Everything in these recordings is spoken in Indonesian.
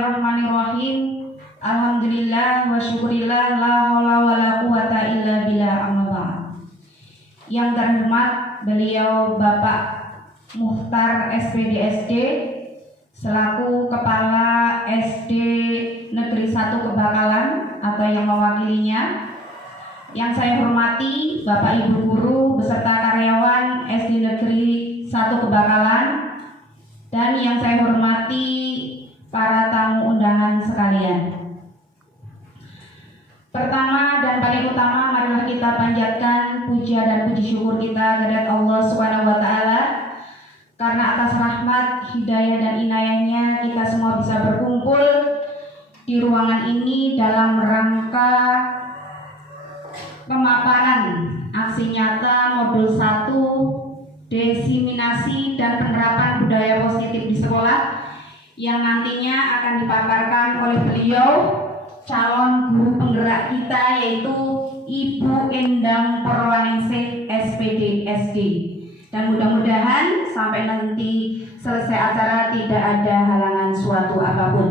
Bismillahirrahmanirrahim. Alhamdulillah wa syukurillah la haula wala quwata illa billah, amma ba'd. Yang terhormat beliau Bapak Muhtar SPDSD selaku Kepala SD Negeri 1 Kebakalan atau yang mewakilinya. Yang saya hormati Bapak Ibu guru beserta karyawan SD Negeri 1 Kebakalan, dan yang saya hormati para tamu undangan sekalian. Pertama dan paling utama, marilah kita panjatkan puja dan puji syukur kita kepada Allah Subhanahu wa taala karena atas rahmat, hidayah dan inayahnya kita semua bisa berkumpul di ruangan ini dalam rangka pemaparan aksi nyata modul 1 desiminasi dan penerapan budaya positif di sekolah yang nantinya akan dipaparkan oleh beliau calon guru penggerak kita, yaitu Ibu Endang Purwaningsih SPD SD. Dan mudah-mudahan sampai nanti selesai acara tidak ada halangan suatu apapun.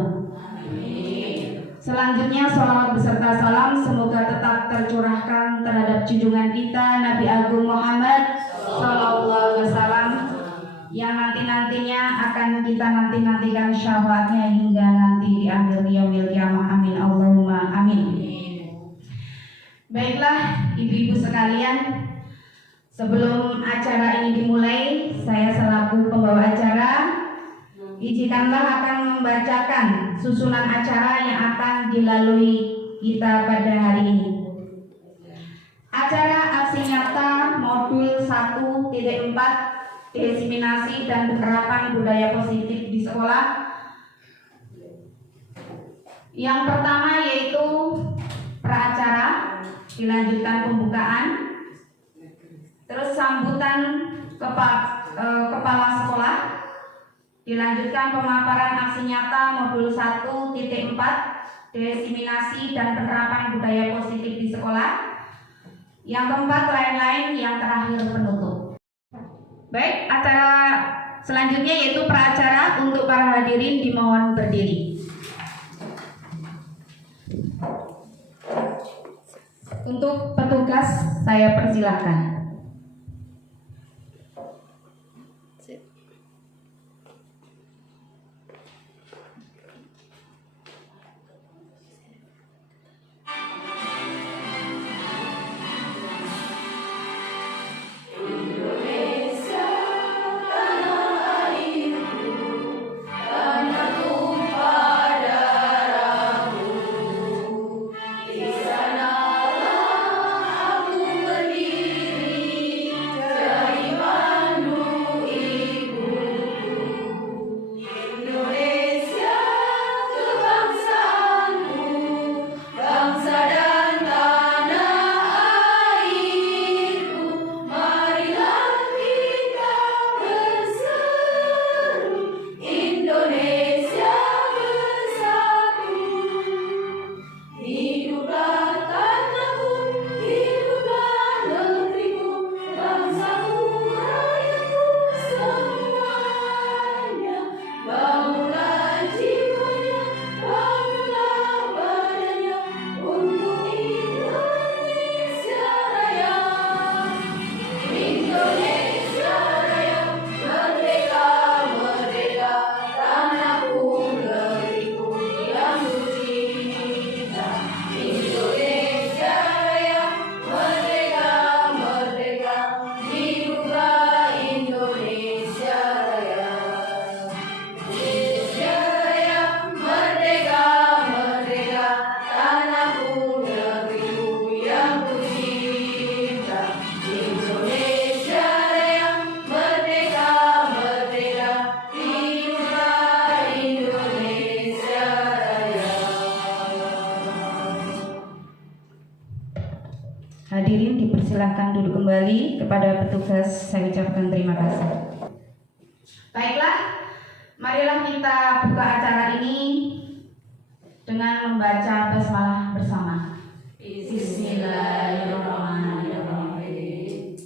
Selanjutnya sholawat beserta salam semoga tetap tercurahkan terhadap junjungan kita Nabi Agung Muhammad Sallallahu Alaihi Wasallam yang nantinya akan kita nantikan syafaatnya hingga nanti di akhir yaumil qiyamah. Amin Allahumma amin. Baiklah ibu-ibu sekalian, sebelum acara ini dimulai, saya selaku pembawa acara izinkanlah akan membacakan susunan acara yang akan dilalui kita pada hari ini. Acara aksi nyata modul 1.4 desiminasi dan penerapan budaya positif di sekolah. Yang pertama yaitu praacara, dilanjutkan pembukaan, terus sambutan kepala sekolah, dilanjutkan pemaparan aksi nyata modul 1.4 desiminasi dan penerapan budaya positif di sekolah. Yang keempat lain-lain, yang terakhir penutup. Baik, acara selanjutnya yaitu praacara. Untuk para hadirin dimohon berdiri. Untuk petugas saya persilahkan. Hadirin dipersilahkan duduk kembali. Kepada petugas saya ucapkan terima kasih. Baiklah, marilah kita buka acara ini dengan membaca basmalah bersama. Bismillahirrahmanirrahim.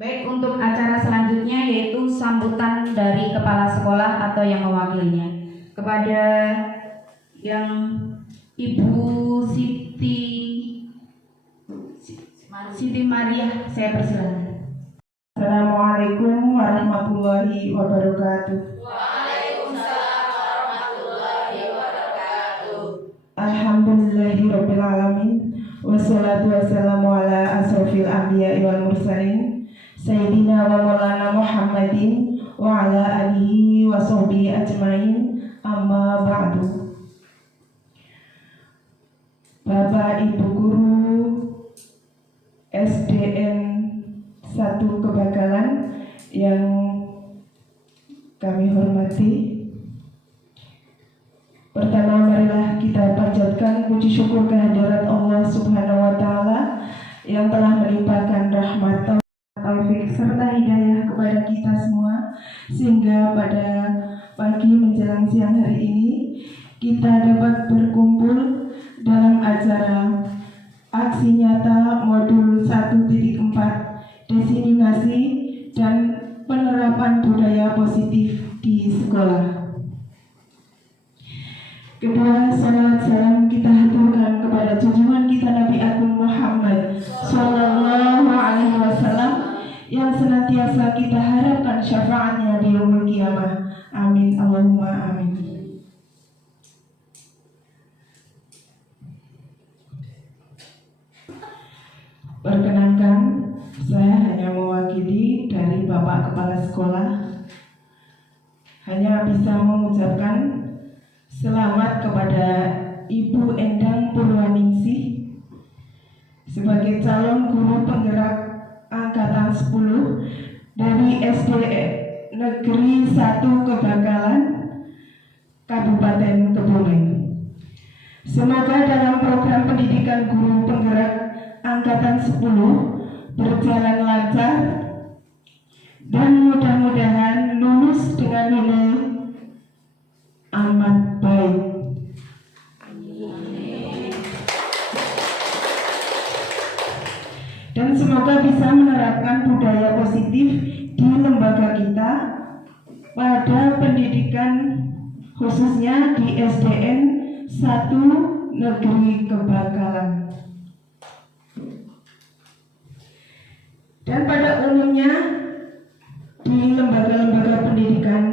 Baik, untuk acara selanjutnya yaitu sambutan dari Kepala kepala sekolah atau yang mewakilinya. Kepada yang Ibu Siti Maria, saya persilakan. Assalamualaikum warahmatullahi wabarakatuh. Waalaikumsalam warahmatullahi wabarakatuh. Alhamdulillahirabbil alamin. Wassalatu wassalamu ala asrofil anbiya'i wal mursalin Sayyidina wa maulana Muhammadin wa ala alihi wa sahbihi ajmain. Amma ba'du. Bapak Ibu Guru SDN 1 Kebakalan yang kami hormati, pertama marilah kita panjatkan puji syukur kehadirat Allah Subhanahu wa Ta'ala yang telah melimpahkan rahmat, taufik serta hidayah kepada kita semua, sehingga pada pagi menjelang siang hari ini kita dapat berkumpul dalam acara aksi nyata modul 1.4 diseminasi dan penerapan budaya positif di sekolah. Kedua, salat salam kita haturkan kepada junjungan kita Nabi Agung Muhammad Sallallahu Alaihi Wasallam yang senantiasa kita harapkan syafaatnya di yaumul qiyamah. Amin Allahumma amin. Perkenankan, saya hanya mewakili dari Bapak Kepala Sekolah, hanya bisa mengucapkan selamat kepada Ibu Endang Purwaningsih sebagai calon guru penggerak angkatan 10 dari SD Negeri 1 Kebakalan, Kabupaten Kebumen. Semoga dalam program pendidikan guru penggerak angkatan 10 berjalan lancar dan mudah-mudahan lulus dengan nilai amat baik. Dan semoga bisa menerapkan budaya positif di lembaga kita pada pendidikan, khususnya di SDN 1 Negeri Kebakalan. Dan pada umumnya di lembaga-lembaga pendidikan,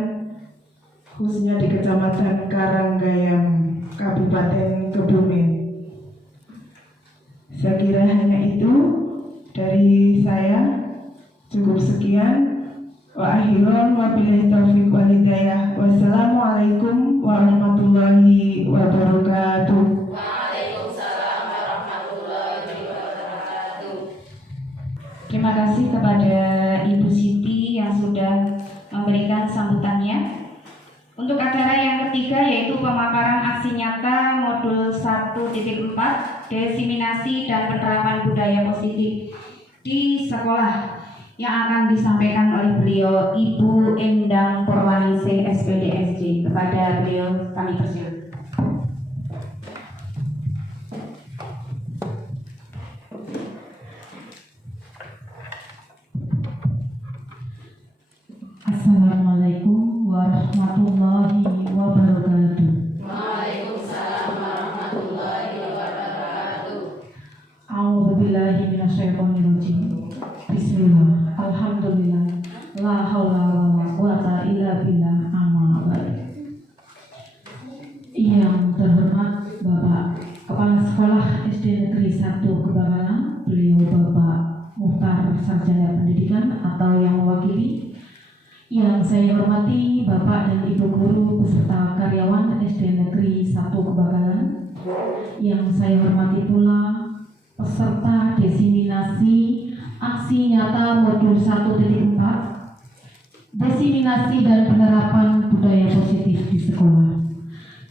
khususnya di Kecamatan Karanggayam, Kabupaten Kebumen. Saya kira hanya itu dari saya. Cukup sekian. Wa akhirun wabillahi taufiq wal hidayah. Wassalamualaikum warahmatullahi wabarakatuh. Waalaikumsalam warahmatullahi wabarakatuh. Terima kasih kepada Ibu Siti yang sudah memberikan sambutannya. Untuk acara yang ketiga yaitu pemaparan aksi nyata modul 1.4 diseminasi dan penerapan budaya positif di sekolah yang akan disampaikan oleh beliau Ibu Endang Purwaningsih SPDSJ. Kepada beliau kami persilakan. Assalamualaikum warahmatullahi wabarakatuh. Waalaikumsalam warahmatullahi wabarakatuh. A'udzubillahi minasyaitonirrajim. Bismillah. Alhamdulillah. La haula wala quwata illa billah. Amma ba'du. Yang terhormat Bapak Kepala Sekolah SD Negeri 1 Kebakalan, beliau Bapak Muhtar Sarjana Pendidikan atau yang mewakili. Yang saya hormati Bapak dan Ibu Guru beserta karyawan SD Negeri 1 Kebakalan. Yang saya hormati pula peserta diseminasi aksi nyata modul 1.4 diseminasi dan penerapan budaya positif di sekolah.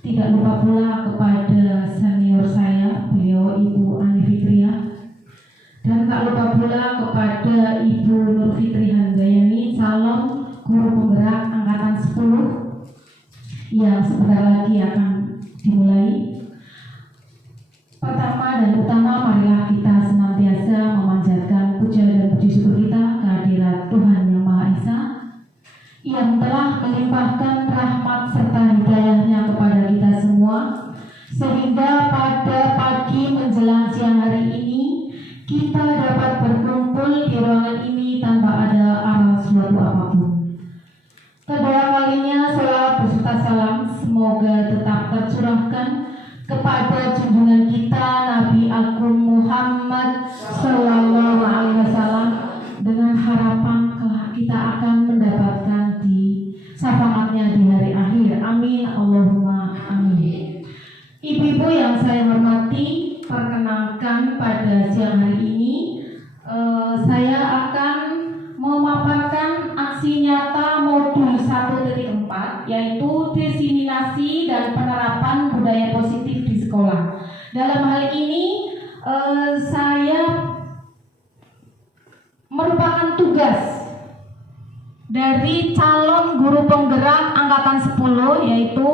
Tidak lupa pula kepada senior saya, beliau Ibu Ani Fitriah, dan tak lupa pula kepada Ibu Nur Fitri Handayani, calon guru penggerak angkatan 10 yang sebentar lagi akan dimulai. Pertama dan utama, marilah kita senantiasa memanjatkan puja dan puji syukur kita kehadirat Tuhan Yang Maha Esa yang telah melimpahkan melimpahkan rahmat serta hidayahnya kepada kita semua, sehingga pada pagi menjelang siang hari ini kita dapat berkumpul di ruangan ini tanpa ada arah suatu apapun. Kedua kalinya selawat beserta salam semoga tetap tercurahkan kepada junjungan kita Nabi Agung Muhammad Sallallahu Alaihi Wasallam, dengan harapan kelak kita akan mendapatkan di syafaatnya di hari akhir. Amin Allahumma amin. Ibu-ibu yang saya hormati, perkenalkan pada siang hari ini saya akan memaparkan aksi nyata modul 1.4, yaitu diseminasi dan penerapan budaya positif di sekolah. Dalam hal ini saya merupakan tugas dari calon guru penggerak angkatan 10, yaitu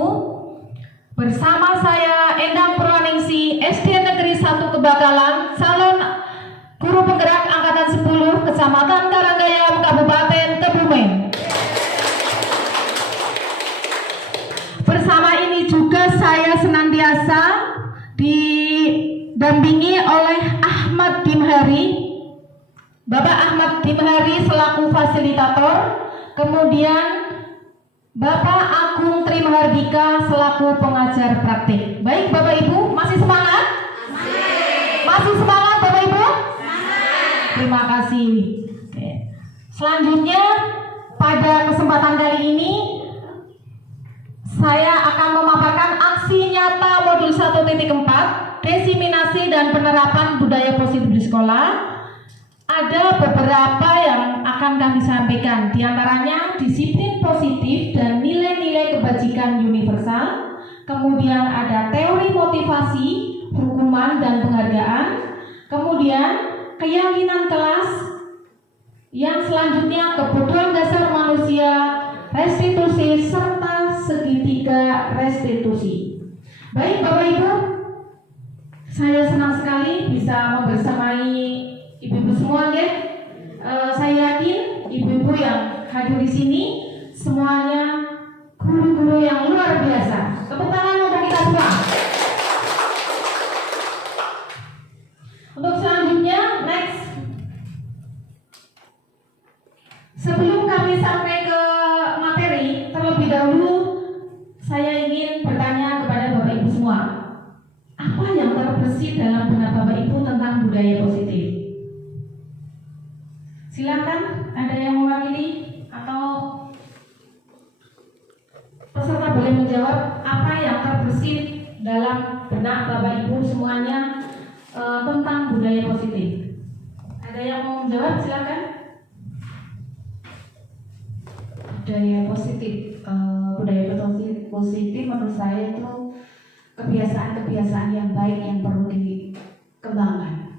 bersama saya Endang Purwaningsi SD Negeri 1 Kebakalan, calon guru penggerak angkatan 10 Kecamatan Karanggayam, Kabupaten Kebumen. Bersama ini juga saya senantiasa didampingi oleh Ahmad Dimhari, Bapak Ahmad Dimhari selaku fasilitator, kemudian Bapak Agung Trimahardika selaku pengajar praktik. Baik Bapak Ibu, masih semangat? Masih semangat Bapak Ibu? Terima kasih. Selanjutnya pada kesempatan kali ini saya akan memaparkan aksi nyata modul 1.4, diseminasi dan penerapan budaya positif di sekolah. Ada beberapa yang akan kami sampaikan, diantaranya disiplin positif dan nilai-nilai kebajikan universal, kemudian ada teori motivasi, hukuman dan penghargaan, kemudian keyakinan kelas, yang selanjutnya kebutuhan dasar manusia, restitusi, serta segitiga restitusi. Baik Bapak Ibu, saya senang sekali bisa membersamai ibu-ibu semua ya. Saya yakin ibu-ibu yang hadir di sini semuanya guru-guru yang luar biasa. Tepuk tangan untuk kita semua. Untuk selanjutnya, next. Sebelum kami sampai ke materi, terlebih dahulu saya ingin bertanya kepada Bapak Ibu semua. Apa yang terbesit dalam benak Bapak Ibu tentang budaya positif? Silakan, ada yang mewakili atau peserta boleh menjawab apa yang terbesit dalam benak Bapak Ibu semuanya tentang budaya positif. Ada yang mau menjawab? Silakan. Budaya positif, positif menurut saya itu kebiasaan-kebiasaan yang baik yang perlu dikembangkan.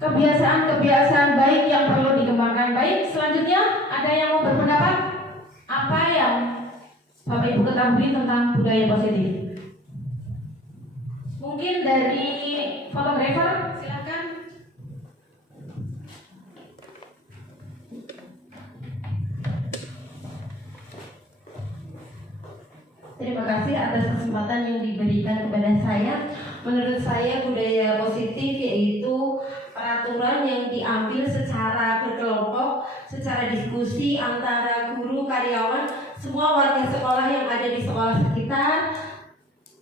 Kebiasaan-kebiasaan baik yang perlu dikembangkan. Baik, selanjutnya ada yang mau berpendapat apa yang Bapak Ibu ketahui tentang budaya positif? Mungkin dari fotografer, silakan. Terima kasih atas kesempatan yang diberikan kepada saya. Menurut saya budaya positif yaitu peraturan yang diambil secara berkelompok, secara diskusi antara guru, karyawan, semua warga sekolah yang ada di sekolah sekitar.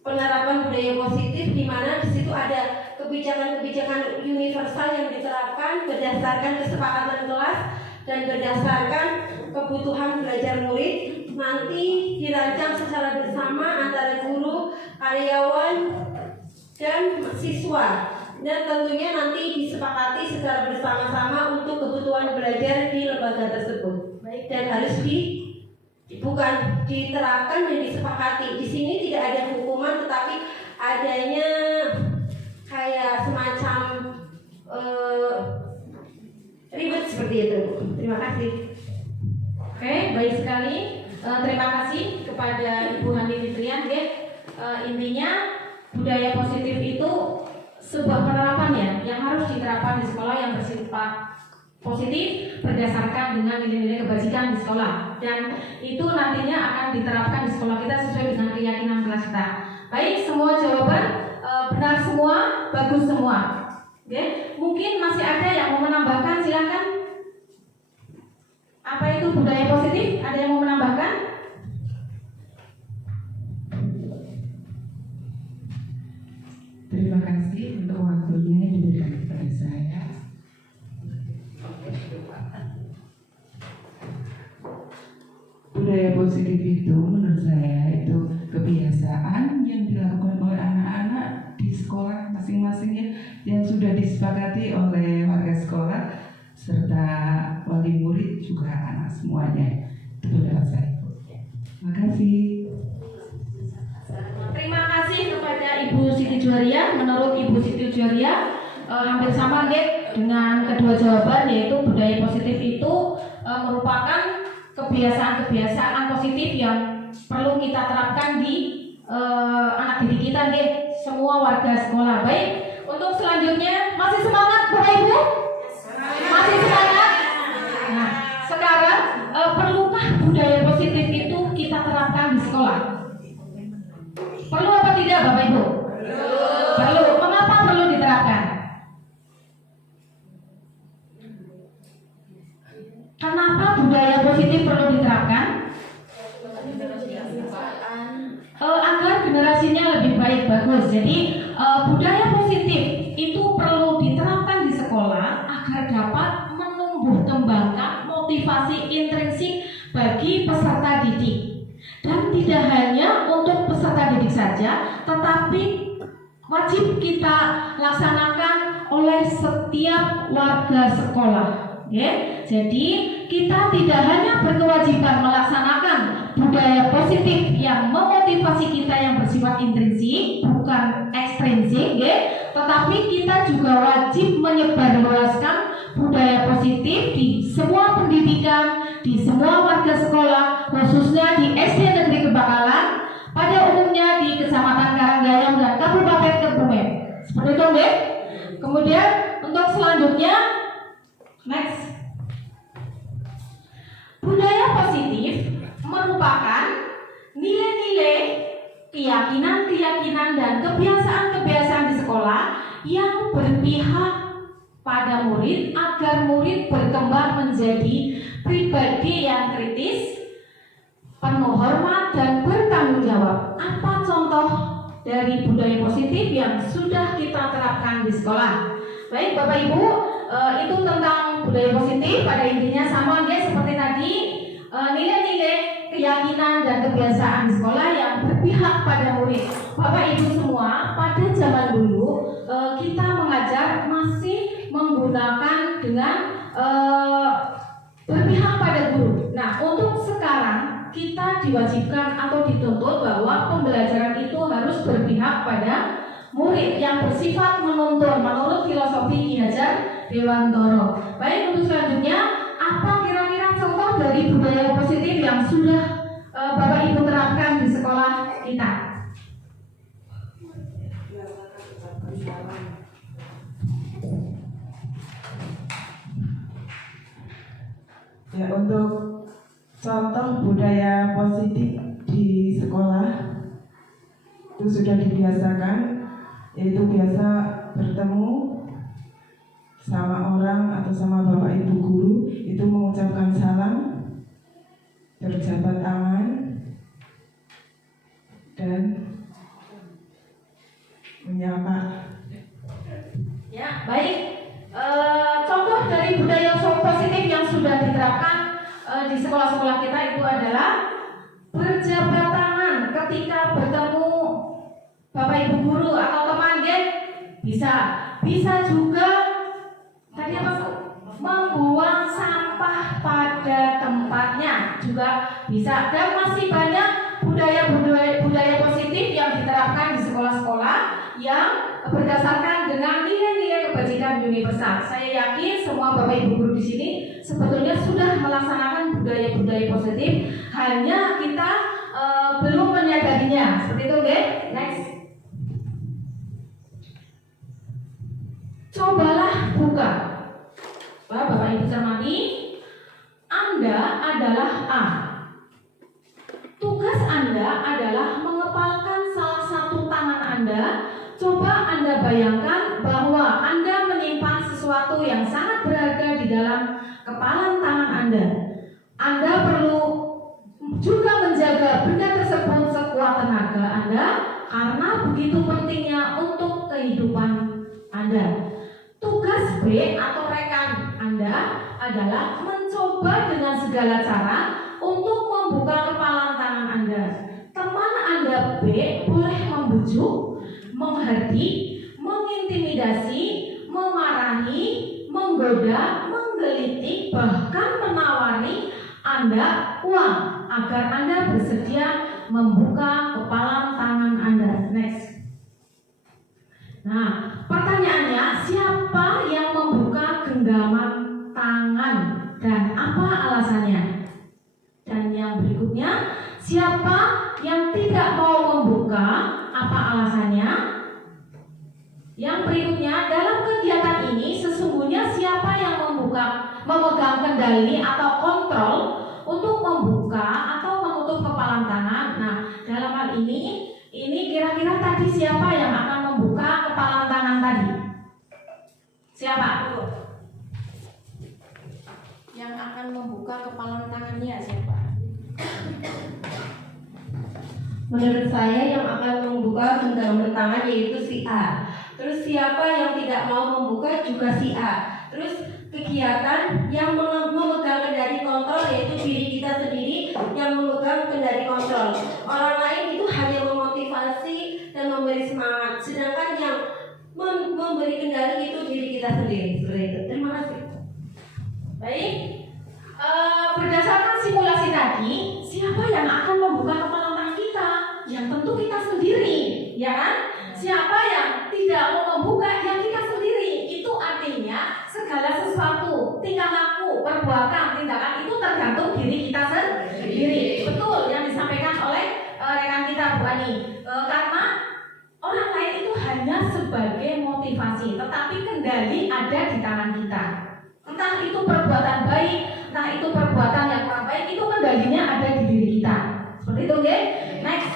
Penerapan budaya positif di mana di situ ada kebijakan-kebijakan universal yang diterapkan berdasarkan kesepakatan kelas dan berdasarkan kebutuhan belajar murid. Nanti dirancang secara bersama antara guru, karyawan, dan siswa, dan tentunya nanti disepakati secara bersama-sama untuk kebutuhan belajar di lembaga tersebut. Baik, dan harus bukan diterapkan dan disepakati. Di sini tidak ada hukuman, tetapi adanya kayak semacam ribet seperti itu. Terima kasih. Oke, baik sekali. Terima kasih kepada Ibu Hani Fitrian. Intinya budaya positif itu sebuah penerapan ya yang harus diterapkan di sekolah yang bersifat positif berdasarkan dengan nilai-nilai kebajikan di sekolah, dan itu nantinya akan diterapkan di sekolah kita sesuai dengan keyakinan kelas kita. Baik, semua jawaban benar semua, bagus semua. Oke, mungkin masih ada yang mau menambahkan, silakan. Apa itu budaya positif? Ada yang mau menambahkan? Terima kasih untuk waktunya yang diberikan kepada saya. Budaya positif itu menurut saya itu kebiasaan yang dilakukan oleh anak-anak di sekolah masing-masing yang sudah disepakati oleh warga sekolah serta wali murid juga anak semuanya. Itu pendapat saya. Terima kasih. Terima kasih kepada Ibu Siti Juwaria. Menurut Ibu Siti Juwaria hampir sama dengan kedua jawaban, yaitu budaya positif itu merupakan kebiasaan-kebiasaan positif yang perlu kita terapkan di anak didik kita, semua warga sekolah. Baik, untuk selanjutnya masih semangat Bapak Ibu? Masih semangat? Nah, sekarang perlukah budaya positif itu kita terapkan di sekolah? Perlu apa tidak Bapak Ibu? Perlu. Mengapa perlu diterapkan? Kenapa budaya positif perlu diterapkan? Agar generasinya lebih baik, bagus. Jadi budaya positif itu perlu diterapkan di sekolah agar dapat menumbuh kembangkan motivasi intrinsik bagi peserta didik. Dan tidak hanya untuk peserta didik saja, tetapi wajib kita laksanakan oleh setiap warga sekolah. Jadi kita tidak hanya berkewajiban melaksanakan budaya positif yang memotivasi kita yang bersifat intrinsik, bukan ekstrinsik, tetapi kita juga wajib menyebarluaskan budaya positif di semua pendidikan, di semua warga sekolah, khususnya di SD Negeri Kebakalan, pada umumnya di Kecamatan Karanggayam dan Kabupaten Kebumen. Seperti itu, Kemudian untuk selanjutnya, next. Budaya positif merupakan nilai-nilai, keyakinan-keyakinan dan kebiasaan-kebiasaan di sekolah yang berpihak pada murid agar murid berkembang menjadi pribadi yang kritis, penuh hormat dan bertanggung jawab. Apa contoh dari budaya positif yang sudah kita terapkan di sekolah? Baik Bapak Ibu, itu tentang budaya positif. Pada intinya sama seperti tadi, nilai-nilai, keyakinan dan kebiasaan di sekolah yang berpihak pada murid. Bapak Ibu semua, pada zaman dulu kita mengajar masih menggunakan dengan berpihak pada guru. Nah, untuk sekarang kita diwajibkan atau dituntut bahwa pembelajaran itu harus berpihak pada murid yang bersifat menuntun menurut filosofi Ki Hajar Dewantoro. Baik, untuk selanjutnya, apa kira-kira contoh dari budaya positif yang sudah Bapak Ibu terapkan di sekolah kita? Ya, untuk contoh budaya positif di sekolah itu sudah dibiasakan, yaitu biasa bertemu sama orang atau sama bapak ibu guru itu mengucapkan salam, berjabat tangan, dan menyapa. Ya, baik. Contoh dari budaya positif yang sudah diterapkan di sekolah-sekolah kita itu adalah berjabat tangan ketika bertemu bapak ibu guru atau teman, bisa juga tadi apa? Membuang sampah pada tempatnya juga bisa. Dan masih banyak budaya positif yang diterapkan di sekolah-sekolah yang berdasarkan dengan nilai-nilai kebajikan universal. Saya yakin semua bapak ibu guru di sini sebetulnya sudah melaksanakan budaya-budaya positif, hanya kita belum menyadarinya. Seperti itu, Next. Cobalah buka. Bapak ibu cermati. Anda bayangkan bahwa Anda menyimpan sesuatu yang sangat berharga di dalam kepalan tangan Anda. Anda perlu juga menjaga benda tersebut sekuat tenaga Anda karena begitu pentingnya untuk kehidupan Anda. Tugas B atau rekan Anda adalah mencoba dengan segala cara untuk membuka kepalan tangan Anda. Teman Anda B boleh membujuk, menghardik, mengintimidasi, memarahi, menggoda, menggelitik, bahkan menawari Anda uang agar Anda bersedia membuka kepalan tangan Anda. Next. Nah, pertanyaannya, siapa yang membuka genggaman tangan dan apa alasannya? Dan yang berikutnya, siapa yang tidak mau membuka, apa alasannya? Yang berikutnya, dalam kegiatan ini sesungguhnya siapa yang memegang kendali atau kontrol untuk membuka atau menutup kepalan tangan? Nah, dalam hal ini kira-kira tadi siapa yang akan membuka kepalan tangan tadi? Siapa? Yang akan membuka kepalan tangannya siapa? Menurut saya yang akan membuka genggaman tangan yaitu si A. Terus siapa yang tidak mau membuka juga si A. Terus kegiatan yang memegang kendali kontrol yaitu diri kita sendiri yang memegang kendali kontrol. Orang lain itu hanya memotivasi dan memberi semangat, sedangkan yang memberi kendali itu diri kita sendiri. Seperti itu. Terima kasih. Baik. Berdasarkan simulasi tadi, siapa yang akan membuka kepalan tangan kita? Yang tentu kita sendiri, ya kan? Siapa yang tidak mau membuka? Yang kita sendiri. Itu artinya segala sesuatu, tingkah laku, perbuatan, tindakan itu tergantung diri kita sendiri. Betul yang disampaikan oleh rekan kita Bu Ani. Karena orang lain itu hanya sebagai motivasi, tetapi kendali ada di tangan kita. Entah itu perbuatan baik, entah itu perbuatan yang kurang baik, itu kendalinya ada di diri kita. Seperti itu, oke? Next.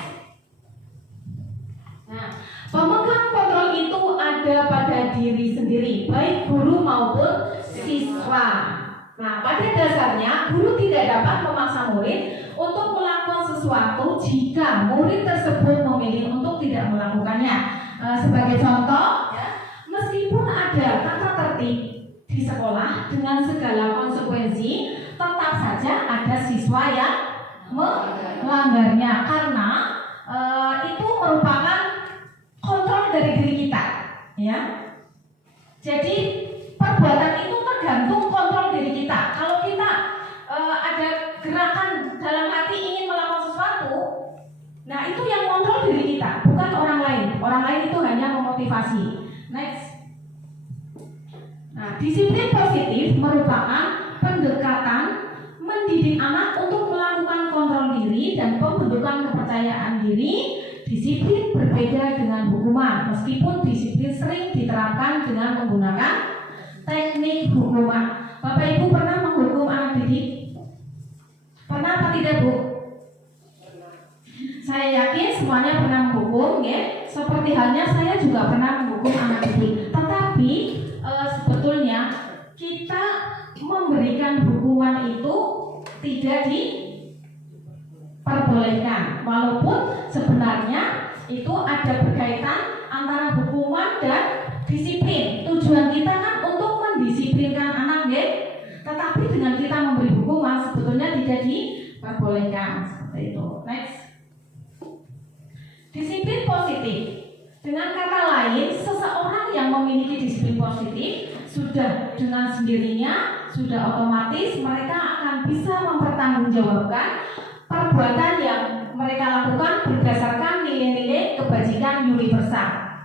Nah, pemegang kontrol itu ada pada diri sendiri, baik guru maupun siswa. Nah, pada dasarnya guru tidak dapat memaksa murid untuk melakukan sesuatu jika murid tersebut memilih untuk tidak melakukannya. Sebagai contoh, ya, meskipun ada tata tertib di sekolah dengan segala konsekuensi, tetap saja ada siswa yang melanggarnya karena itu merupakan kontrol dari diri kita, ya. Jadi perbuatan itu tergantung kontrol diri kita. Kalau kita ada gerakan dalam hati ingin melakukan sesuatu, nah itu yang kontrol diri kita, bukan orang lain. Orang lain itu hanya memotivasi. Next. Nah, disiplin positif merupakan pendekatan mendidik anak untuk melakukan kontrol diri dan pembentukan kepercayaan diri. Disiplin berbeda dengan hukuman, meskipun disiplin sering diterapkan dengan menggunakan teknik hukuman. Bapak Ibu pernah menghukum anak didik? Pernah apa tidak, Bu? Saya yakin semuanya pernah menghukum, ya. Seperti halnya saya juga pernah menghukum anak didik. Tetapi sebetulnya kita memberikan hukuman itu tidak diperbolehkan, walaupun sebenarnya itu ada berkaitan antara hukuman dan disiplin. Tujuan kita kan untuk mendisiplinkan anak, ya. Tetapi dengan kita memberi hukuman sebetulnya tidak diperbolehkan. Seperti itu. Next. Disiplin positif. Dengan kata lain, seseorang yang memiliki disiplin positif sudah dengan sendirinya, sudah otomatis mereka akan bisa mempertanggungjawabkan perbuatan yang mereka lakukan berdasarkan nilai-nilai kebajikan universal.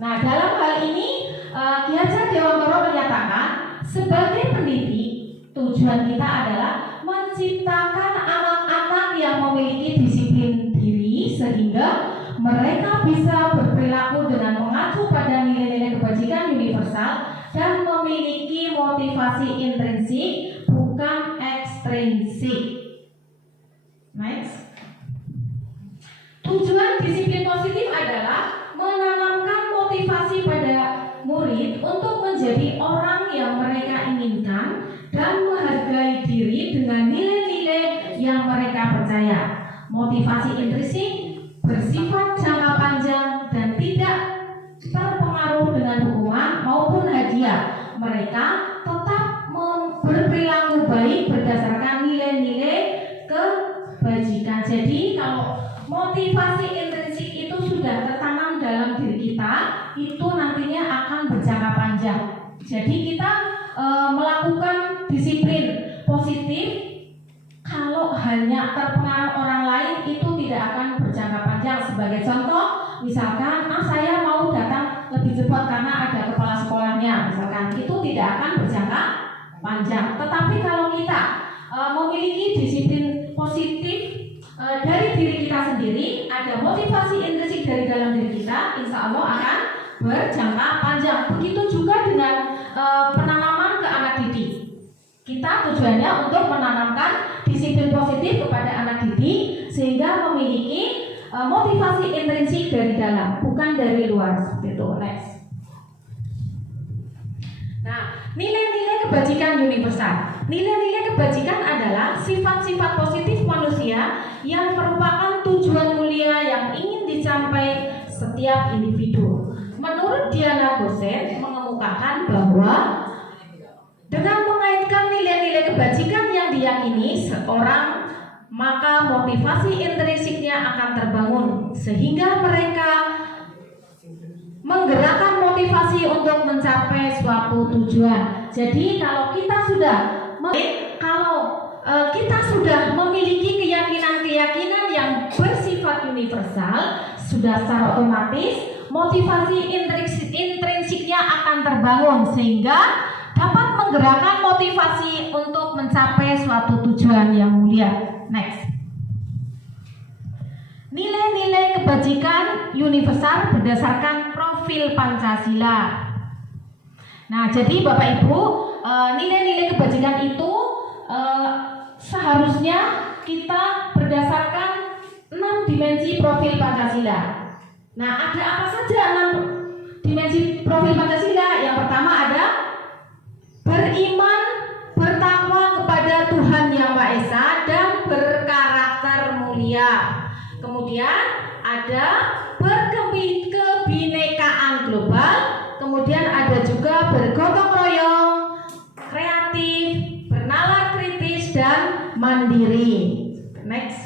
Nah, dalam hal ini Ki Hajar Dewantara menyatakan, sebagai pendidik, tujuan kita adalah menciptakan anak-anak yang memiliki disiplin diri sehingga mereka bisa berperilaku dengan mengacu pada nilai-nilai kebajikan universal dan memiliki motivasi intrinsik bukan ekstrinsik. Next. Tujuan disiplin positif adalah menanamkan motivasi motivasi pada murid untuk menjadi orang yang mereka inginkan dan menghargai diri dengan nilai-nilai yang mereka percaya. Motivasi intrinsik bersifat jangka panjang dan tidak terpengaruh dengan hukuman maupun hadiah. Mereka tetap berperilaku baik berdasarkan nilai-nilai kebajikan. Jadi kalau motivasi intrinsik itu sudah tertanam dalam diri kita, itu nantinya akan berjangka panjang. Jadi kita melakukan disiplin positif, kalau hanya terpengaruh orang lain itu tidak akan berjangka panjang. Sebagai contoh, misalkan saya mau datang lebih cepat karena ada kepala sekolahnya, misalkan, itu tidak akan berjangka panjang. Tetapi kalau kita memiliki disiplin positif dari diri kita sendiri, ada motivasi intrinsik dari dalam diri kita, insya Allah akan berjangka panjang. Begitu juga dengan penanaman ke anak didik. Kita tujuannya untuk menanamkan disiplin positif kepada anak didik sehingga memiliki motivasi intrinsik dari dalam, bukan dari luar. Seperti itu. Next. Nah, nilai-nilai kebajikan universal. Nilai-nilai kebajikan adalah sifat-sifat positif manusia yang merupakan tujuan mulia yang ingin dicapai setiap individu. Menurut Diana Gosen mengemukakan bahwa dengan mengaitkan nilai-nilai kebajikan yang diyakini seorang, maka motivasi intrinsiknya akan terbangun sehingga mereka menggerakkan motivasi untuk mencapai suatu tujuan. Jadi kalau kita sudah memiliki keyakinan-keyakinan yang bersifat universal, sudah secara otomatis motivasi intrinsiknya akan terbangun sehingga dapat menggerakkan motivasi untuk mencapai suatu tujuan yang mulia. Next. Nilai-nilai kebajikan universal berdasarkan profil Pancasila. Nah, jadi Bapak Ibu, nilai-nilai kebajikan itu seharusnya kita berdasarkan 6 dimensi profil Pancasila. Nah, ada apa saja 6 dimensi profil Pancasila? Yang pertama ada beriman, bertakwa kepada Tuhan Yang Maha Esa dan berkarakter mulia. Kemudian ada berkebinekaan global. Kemudian ada juga bergotong royong, kreatif, bernalar kritis dan mandiri. Next.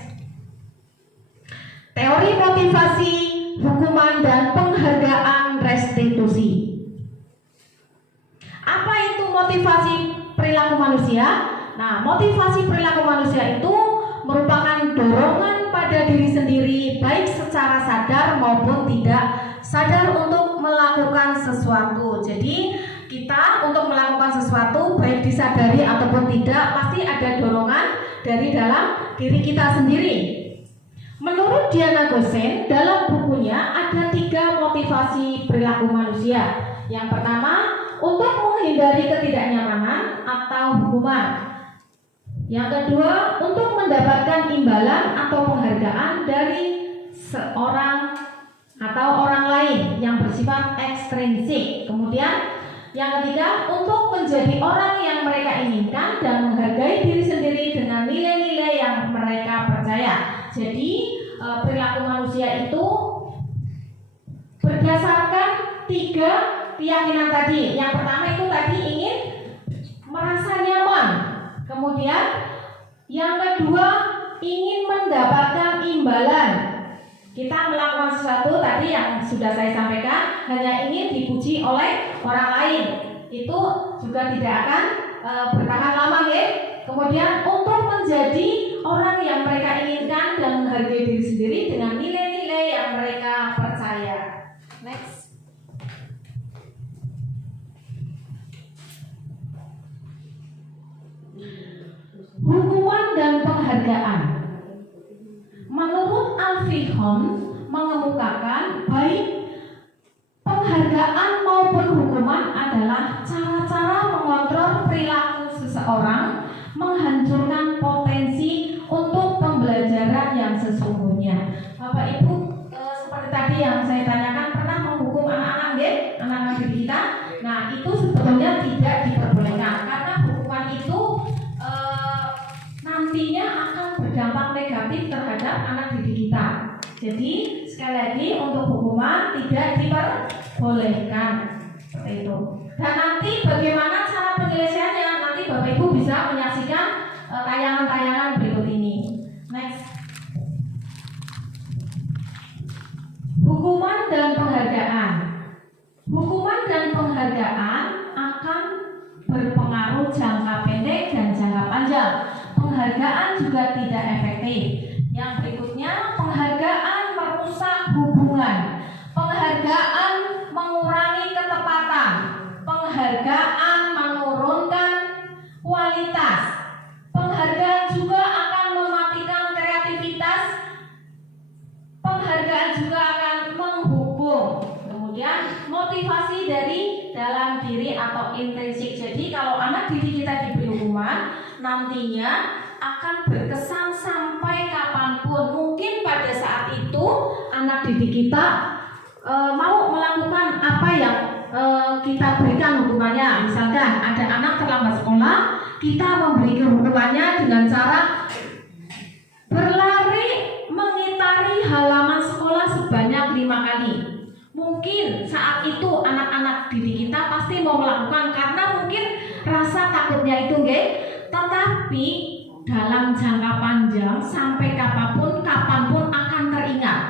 Teori motivasi, hukuman dan penghargaan restitusi. Apa itu motivasi perilaku manusia? Nah, motivasi perilaku manusia itu merupakan dorongan pada diri sendiri, baik secara sadar maupun tidak sadar untuk melakukan sesuatu. Jadi kita untuk melakukan sesuatu, baik disadari ataupun tidak, pasti ada dorongan dari dalam diri kita sendiri. Menurut Diana Gosen, dalam bukunya ada 3 motivasi perilaku manusia. Yang pertama, untuk menghindari ketidaknyamanan atau hukuman. Yang kedua, untuk mendapatkan imbalan atau penghargaan dari seorang atau orang lain yang bersifat ekstrinsik. Kemudian yang ketiga, untuk menjadi orang yang mereka inginkan dan menghargai diri sendiri dengan nilai-nilai yang mereka percaya. Jadi perilaku manusia itu berdasarkan 3 keyakinan tadi. Yang pertama itu tadi ingin merasa nyaman. Kemudian yang kedua ingin mendapatkan imbalan. Kita melakukan sesuatu tadi yang sudah saya sampaikan hanya ingin dipuji oleh orang lain. Itu juga tidak akan bertahan lama, ya. Kemudian untuk menjadi orang yang mereka inginkan dan menghargai diri sendiri dengan nilai-nilai yang mereka percaya. Next. Hukuman dan penghargaan. Menurut Alfihon mengemukakan baik penghargaan maupun hukuman adalah cara-cara mengontrol perilaku seseorang, menghancurkan potensi untuk pembelajaran yang sesungguhnya. Bapak Ibu, seperti tadi yang saya tanyakan, pernah menghukum anak-anak, ya? Jadi sekali lagi untuk hukuman tidak diperbolehkan seperti itu. Dan nanti bagaimana cara penyelesaiannya? Nanti Bapak Ibu bisa menyaksikan tayangan-tayangan berikut ini. Next. Hukuman dan penghargaan. Hukuman dan penghargaan akan berpengaruh jangka pendek dan jangka panjang. Penghargaan juga tidak efektif. Yang berikutnya, penghargaan merusak hubungan. Penghargaan mengurangi ketepatan. Penghargaan menurunkan kualitas. Penghargaan juga akan mematikan kreativitas. Penghargaan juga akan menghukum. Kemudian motivasi dari dalam diri atau intrinsik. Jadi kalau anak didik kita diberi hukuman, nantinya akan berkesan sampai kapanpun. Mungkin pada saat itu anak didik kita mau melakukan apa yang kita berikan hukumannya. Misalkan ada anak terlambat sekolah, kita memberi hukumannya dengan cara berlari mengitari halaman sekolah sebanyak 5 kali. Mungkin saat itu anak-anak didik kita pasti mau melakukan karena mungkin rasa takutnya itu, nggih. Tetapi dalam jangka panjang sampai kapanpun akan teringat.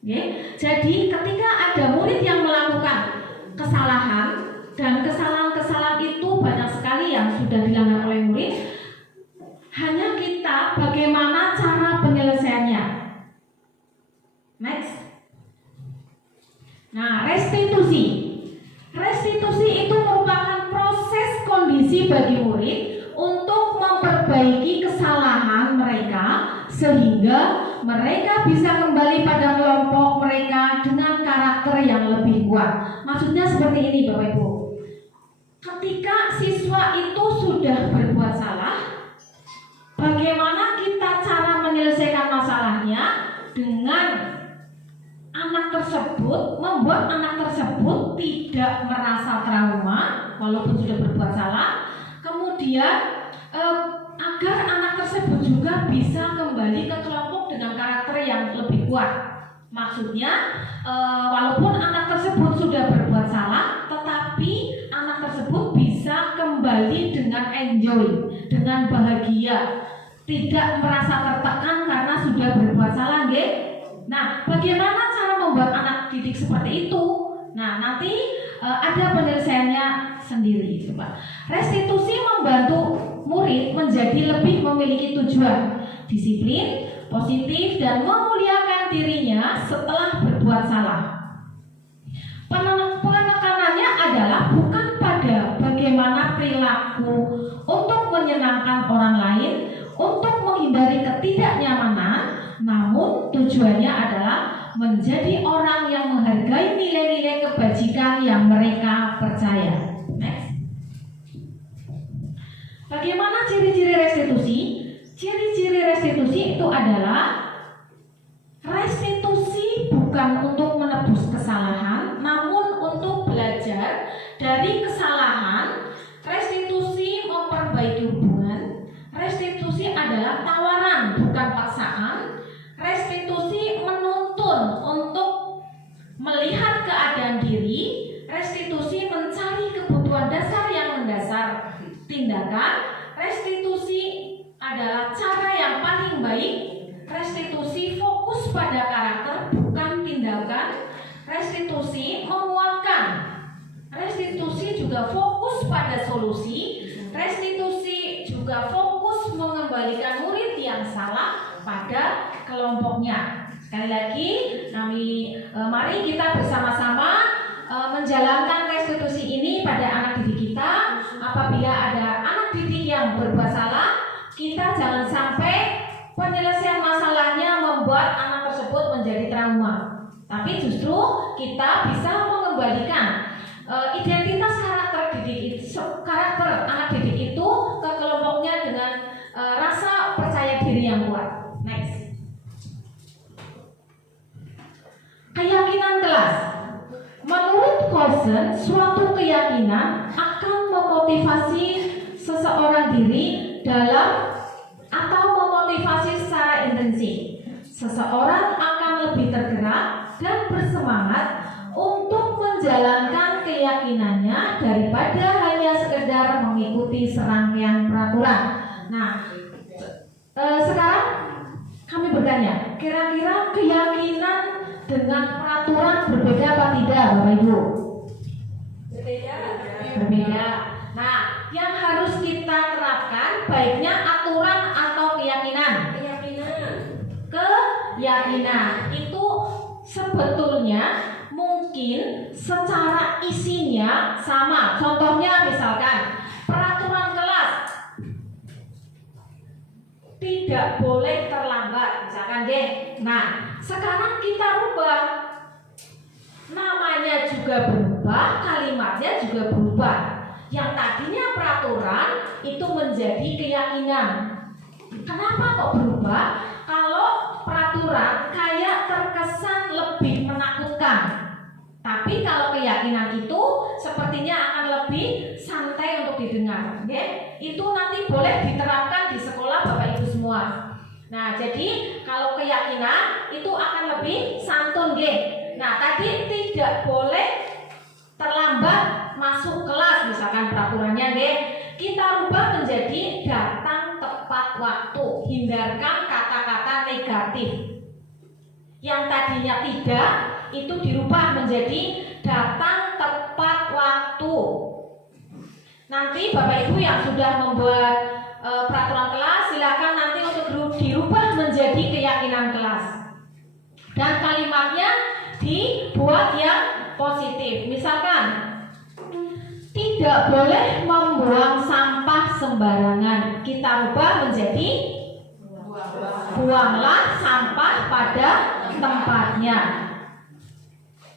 Okay? Jadi ketika ada murid yang melakukan kesalahan dan kesalahan-kesalahan itu banyak sekali yang sudah dilanggar oleh murid, hanya kita bagaimana cara penyelesaiannya. Next. Nah, restitusi. Restitusi itu merupakan proses kondisi bagi murid untuk memperbaiki kesalahan mereka sehingga mereka bisa kembali pada kelompok mereka dengan karakter yang lebih kuat. Maksudnya seperti ini Bapak Ibu. Ketika siswa itu sudah berbuat salah, bagaimana kita cara menyelesaikan masalahnya dengan anak tersebut, membuat anak tersebut tidak merasa trauma walaupun sudah berbuat salah. Kemudian agar anak tersebut juga bisa kembali ke kelompok dengan karakter yang lebih kuat. Maksudnya walaupun anak tersebut sudah berbuat salah, tetapi anak tersebut bisa kembali dengan enjoy, dengan bahagia, tidak merasa tertekan karena sudah berbuat salah, nggih. Nah, bagaimana cara membuat anak didik seperti itu? Nah, nanti ada penyelesaiannya sendiri, coba. Restitusi membantu murid menjadi lebih memiliki tujuan, disiplin, positif, dan memuliakan dirinya setelah berbuat salah. Penekanannya adalah bukan pada bagaimana perilaku untuk menyenangkan orang lain, untuk menghindari ketidaknyamanan, namun tujuannya adalah menjadi orang yang menghargai nilai-nilai kebajikan yang mereka percaya. Next. Bagaimana ciri-ciri restitusi? Ciri-ciri restitusi itu adalah restitusi bukan untuk menebus kesalahan, namun untuk belajar dari kesalahan. Restitusi memperbaiki hubungan. Restitusi adalah tawaran bukan paksaan. Restitusi menuntun untuk melihat keadaan diri. Restitusi mencari kebutuhan dasar yang mendasar tindakan. Restitusi adalah cara yang paling baik. Restitusi fokus pada karakter bukan tindakan. Restitusi menguatkan. Restitusi juga fokus pada solusi. Restitusi juga fokus mengembalikan murid yang salah pada kelompoknya. Sekali lagi, mari kita bersama-sama menjalankan restitusi ini pada anak didik kita. Apabila ada anak didik yang berbuat salah, kita jangan sampai penyelesaian masalahnya membuat anak tersebut menjadi trauma. Tapi justru kita bisa mengembalikan identitas karakter anak didik itu ke kelompoknya dengan rasa percaya diri yang kuat. Next. Keyakinan kelas. Menurut Coulson, suatu keyakinan akan memotivasi seseorang diri dalam atau memotivasi secara intensif. Seseorang akan bersemangat untuk menjalankan keyakinannya daripada hanya sekedar mengikuti serangkaian peraturan. Nah, sekarang kami bertanya, kira-kira keyakinan dengan peraturan berbeda apa tidak, Bapak Ibu? Berbeda. Nah, yang harus kita terapkan baiknya aturan atau keyakinan? Keyakinan itu sebetulnya mungkin secara isinya sama. Contohnya misalkan peraturan kelas tidak boleh terlambat, misalkan deh. Nah, sekarang kita rubah, namanya juga berubah, kalimatnya juga berubah. Yang tadinya peraturan itu menjadi keyakinan. Kenapa kok berubah? Kalau peraturan kayak terkesan lebih menakutkan, tapi kalau keyakinan itu sepertinya akan lebih santai untuk didengar. Okay? Itu nanti boleh diterapkan di sekolah Bapak Ibu semua. Nah, jadi kalau keyakinan itu akan lebih santun, okay? Nah, tadi tidak boleh terlambat masuk kelas, misalkan peraturannya, okay? Kita rubah menjadi datang tepat waktu, hindarkan kata-kata negatif. Yang tadinya tidak, itu dirubah menjadi datang tepat waktu. Nanti Bapak Ibu yang sudah membuat peraturan kelas, silakan nanti untuk dirubah menjadi keyakinan kelas. Dan kalimatnya dibuat yang positif. Misalkan, tidak boleh membuang sampah sembarangan. Kita rubah menjadi buanglah sampah pada tempatnya.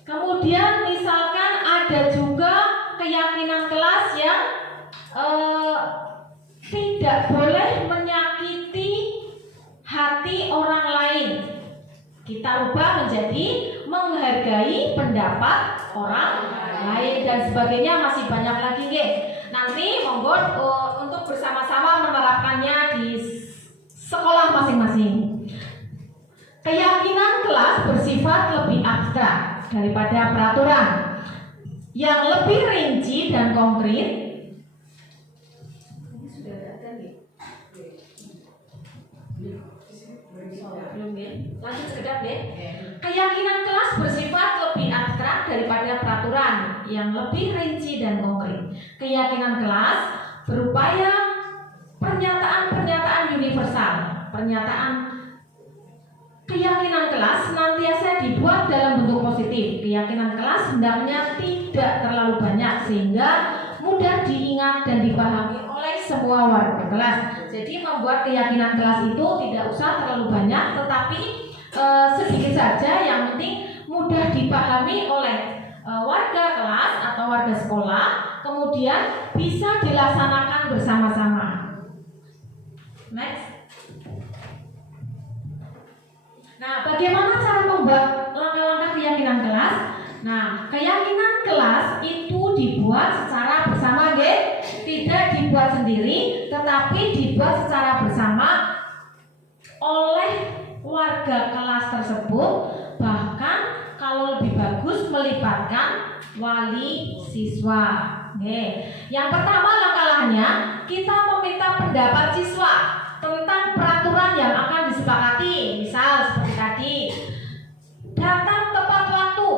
Kemudian misalkan ada juga keyakinan kelas yang tidak boleh menyakiti hati orang lain. Kita rubah menjadi menghargai pendapat orang lain dan sebagainya, masih banyak lagi, nggih. Nanti monggo untuk bersama-sama menerapkannya di sekolah masing-masing. Keyakinan kelas bersifat lebih abstrak daripada peraturan. Yang lebih rinci dan konkret. Ini sudah ada nih. Belum ya? Lanjut sekedar deh. Keyakinan kelas bersifat lebih abstrak daripada peraturan. Yang lebih rinci dan konkret. Keyakinan kelas berupaya pernyataan-pernyataan universal. Keyakinan kelas senantiasa dibuat dalam bentuk positif. Keyakinan kelas hendaknya tidak terlalu banyak sehingga mudah diingat dan dipahami oleh semua warga kelas. Jadi membuat keyakinan kelas itu tidak usah terlalu banyak, tetapi sedikit saja, yang penting mudah dipahami oleh warga kelas atau warga sekolah, kemudian bisa dilaksanakan bersama-sama. Next. Nah, bagaimana cara membuat langkah-langkah keyakinan kelas? Nah, keyakinan kelas itu dibuat secara bersama, nggih. Tidak dibuat sendiri, tetapi dibuat secara bersama oleh warga kelas tersebut. Bahkan kalau lebih bagus melibatkan wali siswa. Nggih. Yang pertama langkah-langkahnya, kita meminta pendapat siswa tentang peraturan yang akan disepakati. Misal seperti tadi, datang tepat waktu.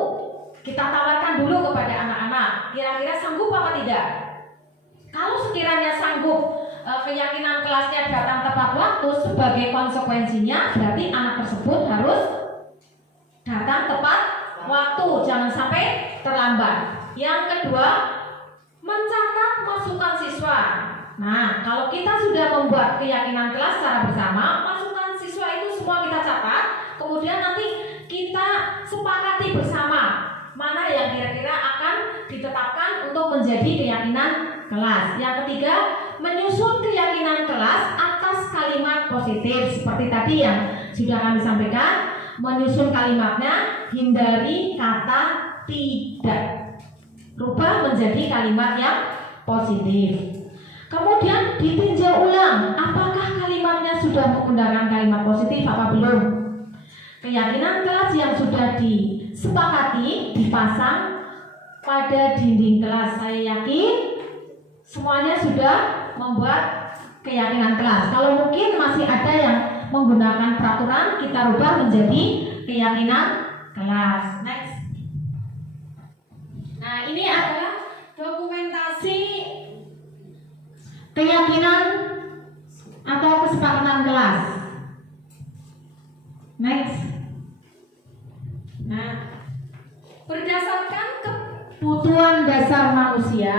Kita tawarkan dulu kepada anak-anak, kira-kira sanggup apa tidak? Kalau sekiranya sanggup, keyakinan kelasnya datang tepat waktu, sebagai konsekuensinya berarti anak tersebut harus datang tepat waktu, jangan sampai terlambat. Yang kedua, mencatat masukan siswa. Nah, kalau kita sudah membuat keyakinan kelas secara bersama, masukan siswa itu semua kita catat, kemudian nanti kita sepakati bersama mana yang kira-kira akan ditetapkan untuk menjadi keyakinan kelas. Yang ketiga, menyusun keyakinan kelas atas kalimat positif. Seperti tadi yang sudah kami sampaikan, menyusun kalimatnya, hindari kata tidak, rubah menjadi kalimat yang positif. Kemudian ditinjau ulang, apakah kalimatnya sudah menggunakan kalimat positif apa belum. Keyakinan kelas yang sudah disepakati dipasang pada dinding kelas. Saya yakin semuanya sudah membuat keyakinan kelas. Kalau mungkin masih ada yang menggunakan peraturan, kita rubah menjadi keyakinan kelas. Next. Nah, ini adalah dokumentasi keyakinan atau kesepakatan kelas. Next. Nah, berdasarkan kebutuhan dasar manusia,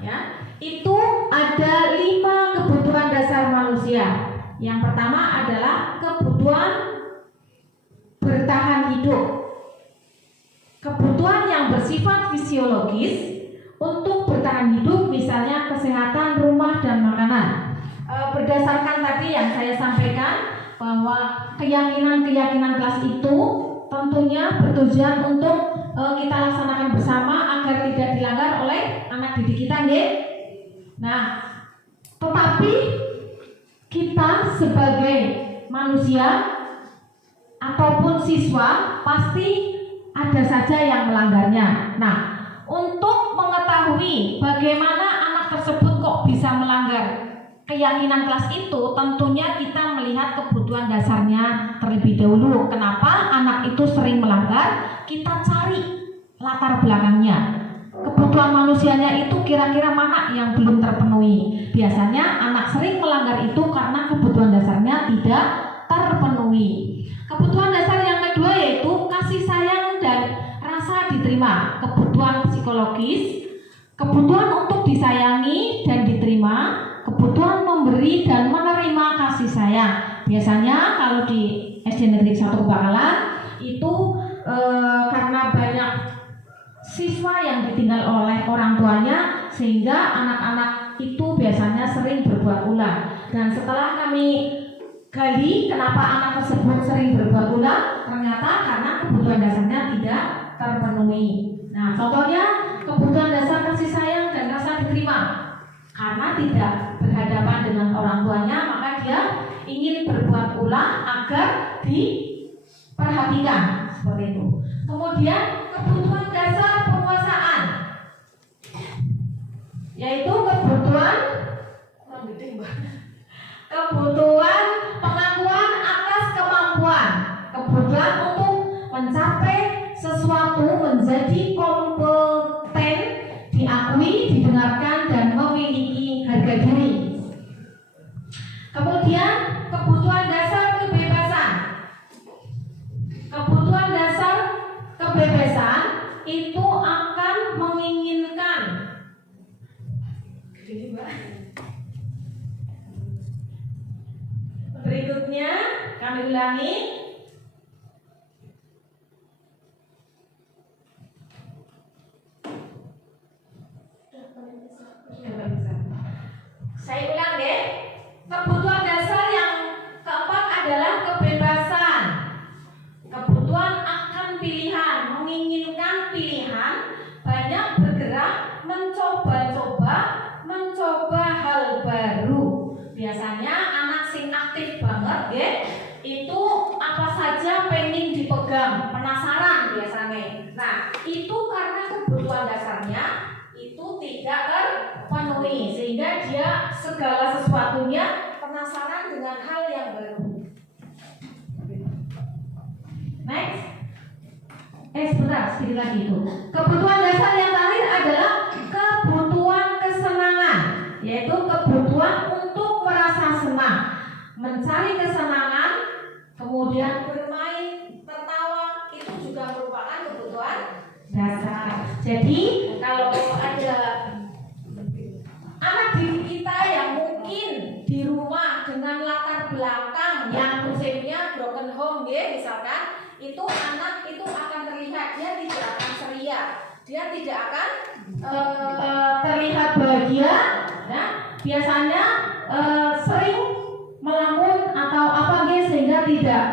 ya, itu ada 5 kebutuhan dasar manusia. Yang pertama adalah kebutuhan bertahan hidup. Kebutuhan yang bersifat fisiologis untuk bertahan hidup, misalnya kesehatan, rumah, dan makanan. Berdasarkan tadi yang saya sampaikan bahwa keyakinan-keyakinan kelas itu tentunya bertujuan untuk kita laksanakan bersama agar tidak dilanggar oleh anak didik kita, nggih. Nah, tetapi kita sebagai manusia ataupun siswa pasti ada saja yang melanggarnya. Nah, untuk mengetahui bagaimana anak tersebut kok bisa melanggar keyakinan kelas itu, tentunya kita melihat kebutuhan dasarnya terlebih dahulu. Kenapa anak itu sering melanggar? Kita cari latar belakangnya. Kebutuhan manusianya itu kira-kira mana yang belum terpenuhi. Biasanya anak sering melanggar itu karena kebutuhan dasarnya tidak terpenuhi. Kebutuhan dasar yang kedua yaitu kasih sayang dan rasa diterima. Kebutuhan psikologis, kebutuhan untuk disayangi dan diterima, kebutuhan memberi dan menerima kasih sayang. Biasanya kalau di SD Negeri 1 Bakalan itu karena banyak siswa yang ditinggal oleh orang tuanya, sehingga anak-anak itu biasanya sering berbuat ulah. Dan setelah kami gali kenapa anak tersebut sering berbuat ulah, ternyata karena kebutuhan dasarnya tidak terpenuhi. Nah, contohnya kebutuhan dasar kasih sayang dan rasa diterima. Karena tidak berhadapan dengan orang tuanya, maka dia ingin berbuat ulah agar diperhatikan, seperti itu. Kemudian kebutuhan dasar penguasaan, yaitu kebutuhan pengakuan atas kemampuan, kebutuhan untuk mencapai sesuatu, menjadi kompeten, diakui, didengarkan, dan memiliki harga diri. Kemudian kebutuhan dasar kebebasan. Kebutuhan dasar kebebasan itu akan menginginkan berikutnya, kami ulangi. Saya ulang deh. Kebutuhan dasar yang keempat adalah kebebasan. Kebutuhan akan pilihan, menginginkan pilihan, banyak bergerak, mencoba hal baru. Biasanya anak sing aktif banget ya, itu apa saja pengen dipegang, penasaran biasanya. Nah, itu karena kebutuhan dasarnya itu tidak terpenuhi, sehingga dia segala sesuatunya penasaran dengan hal yang baru. Next. Sebentar, sedikit lagi itu. Kebutuhan dasar yang terakhir adalah kebutuhan kesenangan, yaitu kebutuhan untuk merasa senang, mencari kesenangan, kemudian bermain, tertawa, itu juga merupakan kebutuhan dasar. Jadi kalau ada anak didik kita yang mungkin di rumah dengan latar belakang yang musimnya broken home ya, misalkan, itu anak itu akan terlihat dia tidak akan ceria, dia tidak akan terlihat bahagia. Nah, biasanya sering melamun atau apa gitu, sehingga tidak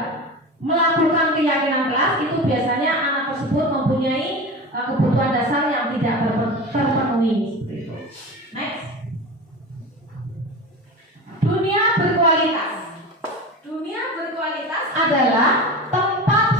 melakukan keyakinan kelas. Itu biasanya anak tersebut mempunyai kebutuhan dasar yang tidak terpenuhi. Next. Dunia berkualitas. Dunia berkualitas adalah tempat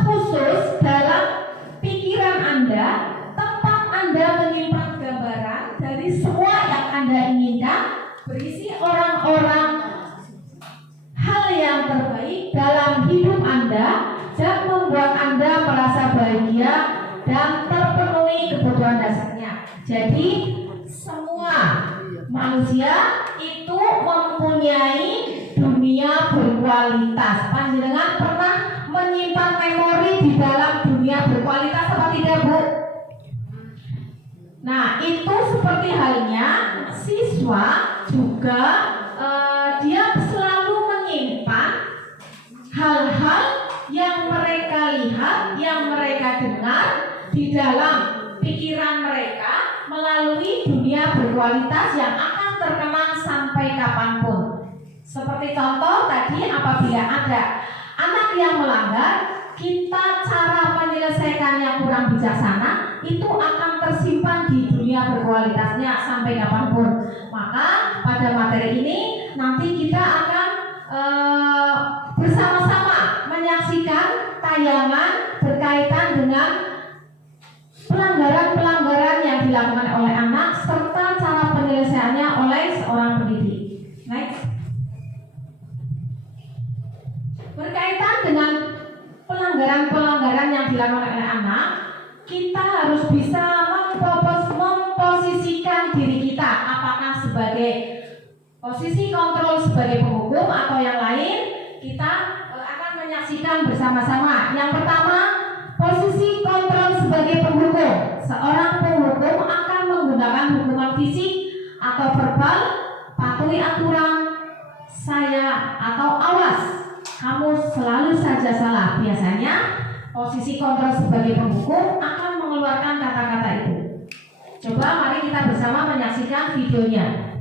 bisa bahagia dan terpenuhi kebutuhan dasarnya. Jadi semua manusia itu mempunyai dunia berkualitas. Panjenengan pernah menyimpan memori di dalam dunia berkualitas apa tidak, Bu? Nah, itu seperti halnya siswa juga dia selalu menyimpan hal-hal yang mereka lihat, yang mereka dengar di dalam pikiran mereka melalui dunia berkualitas yang akan terkenang sampai kapanpun. Seperti contoh tadi, apabila ada anak yang melanggar, kita cara menyelesaikannya kurang bijaksana, itu akan tersimpan di dunia berkualitasnya sampai kapanpun. Maka pada materi ini nanti kita akan bersama-sama menyaksikan tayangan berkaitan dengan pelanggaran-pelanggaran yang dilakukan oleh anak serta cara penyelesaiannya oleh seorang pendidik. Next. Berkaitan dengan pelanggaran-pelanggaran yang dilakukan oleh anak, kita harus bisa memposisikan diri kita, apakah sebagai posisi kontrol sebagai penghukum atau yang lain. Kita akan menyaksikan bersama-sama. Yang pertama, posisi kontrol sebagai penghukum. Seorang penghukum akan menggunakan hukuman fisik atau verbal, patuhi aturan, saya atau awas, kamu selalu saja salah. Biasanya posisi kontrol sebagai penghukum akan mengeluarkan kata-kata itu. Coba mari kita bersama menyaksikan videonya.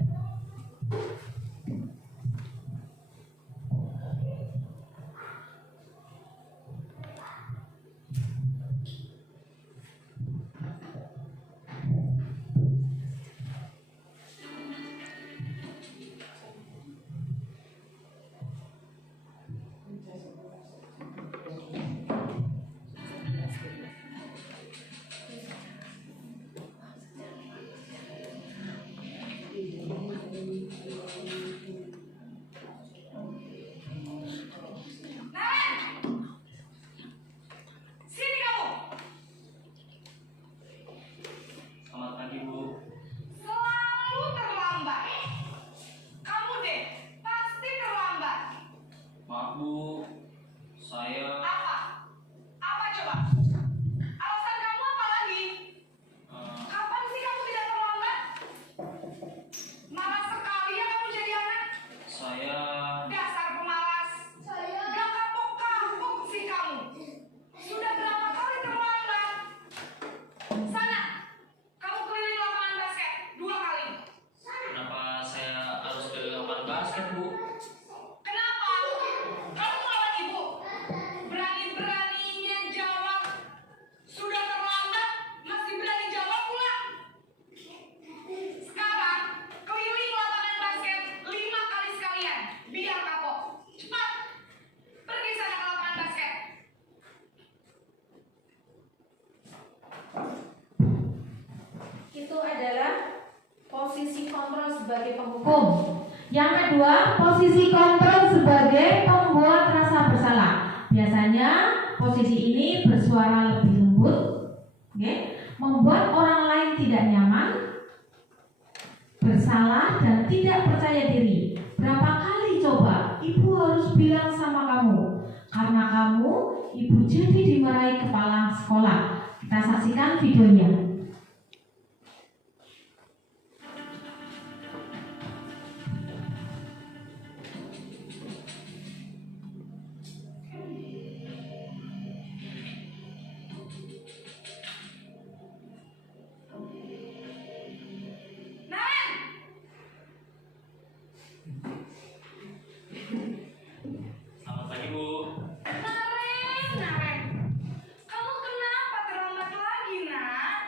Sebagai penghukum. Yang kedua, posisi kontrol sebagai pembuat rasa bersalah. Biasanya posisi ini bersuara lebih lembut, membuat orang lain tidak nyaman, bersalah dan tidak percaya diri. Berapa kali coba ibu harus bilang sama kamu, karena kamu ibu jadi dimarahi kepala sekolah. Kita saksikan videonya. Kamu kenapa terlambat lagi, Nak?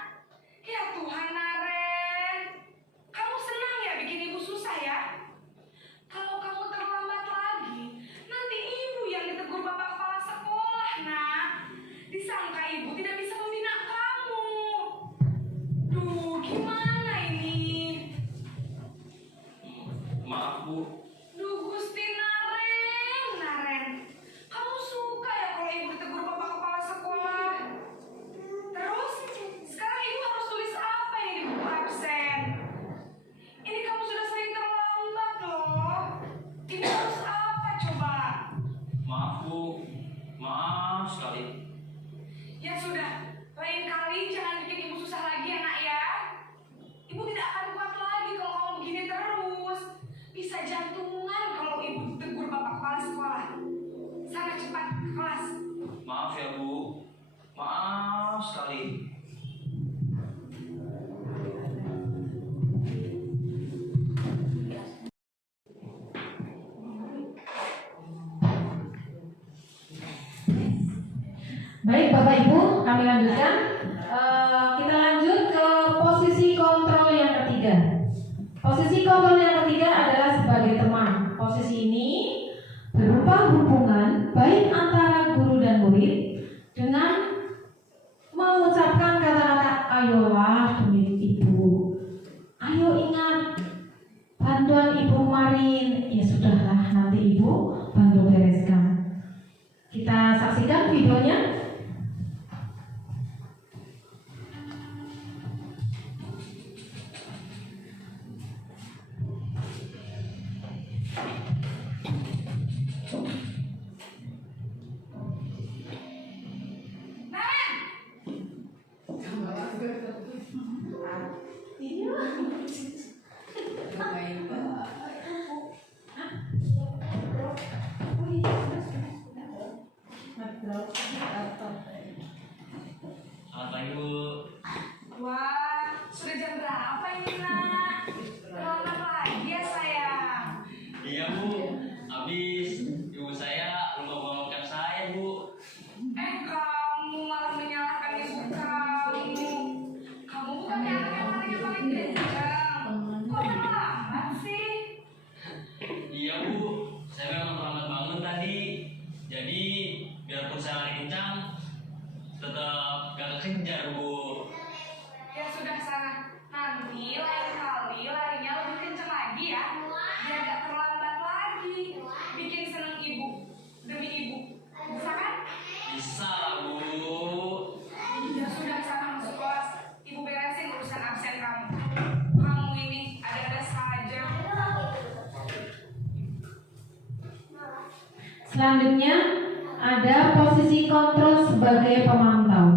Ya sudah, lain kali jangan bikin ibu susah lagi ya nak ya. Ibu tidak akan kuat lagi kalau kamu begini terus. Bisa jantungan kalau ibu tegur bapak kepala sekolah. Sana cepat ke kelas. Maaf ya Bu, maaf sekali. Baik Bapak Ibu, kami lanjutkan. Kita lanjut ke posisi kontrol yang ketiga. Posisi kontrol yang ketiga adalah sebagai teman. Posisi ini berupa hubungan baik antara guru dan murid dengan mengucapkan kata-kata ayolah demi ibu, ayo ingat bantuan ibu kemarin, ya sudahlah nanti ibu bantu bereskan. Kita saksikan videonya. Selamat pagi Bu. Wah, sudah jam berapa ini nak? Terlambat lagi ya sayang. Iya Bu, habis ibu saya lupa bangunkan saya Bu. Kamu malah menyalahkan ibu kamu. Kamu bukan anak yang paling kencang. Kok terlambat sih? Iya Bu, saya memang terlambat bangun tadi. Jadi biarpun saya lari kencang, tetap gak kekejar Bu. Ya sudah sana. Nanti lain kali larinya lebih kencang lagi ya. Biar gak terlambat lagi. Bikin seneng ibu demi ibu. Bisa kan? Bisa lah Bu. Ya sudah sana masuk kelas. Ibu beresin urusan absen kamu. Kamu ini ada-ada saja. Selanjutnya ada posisi kontrol sebagai pemantau.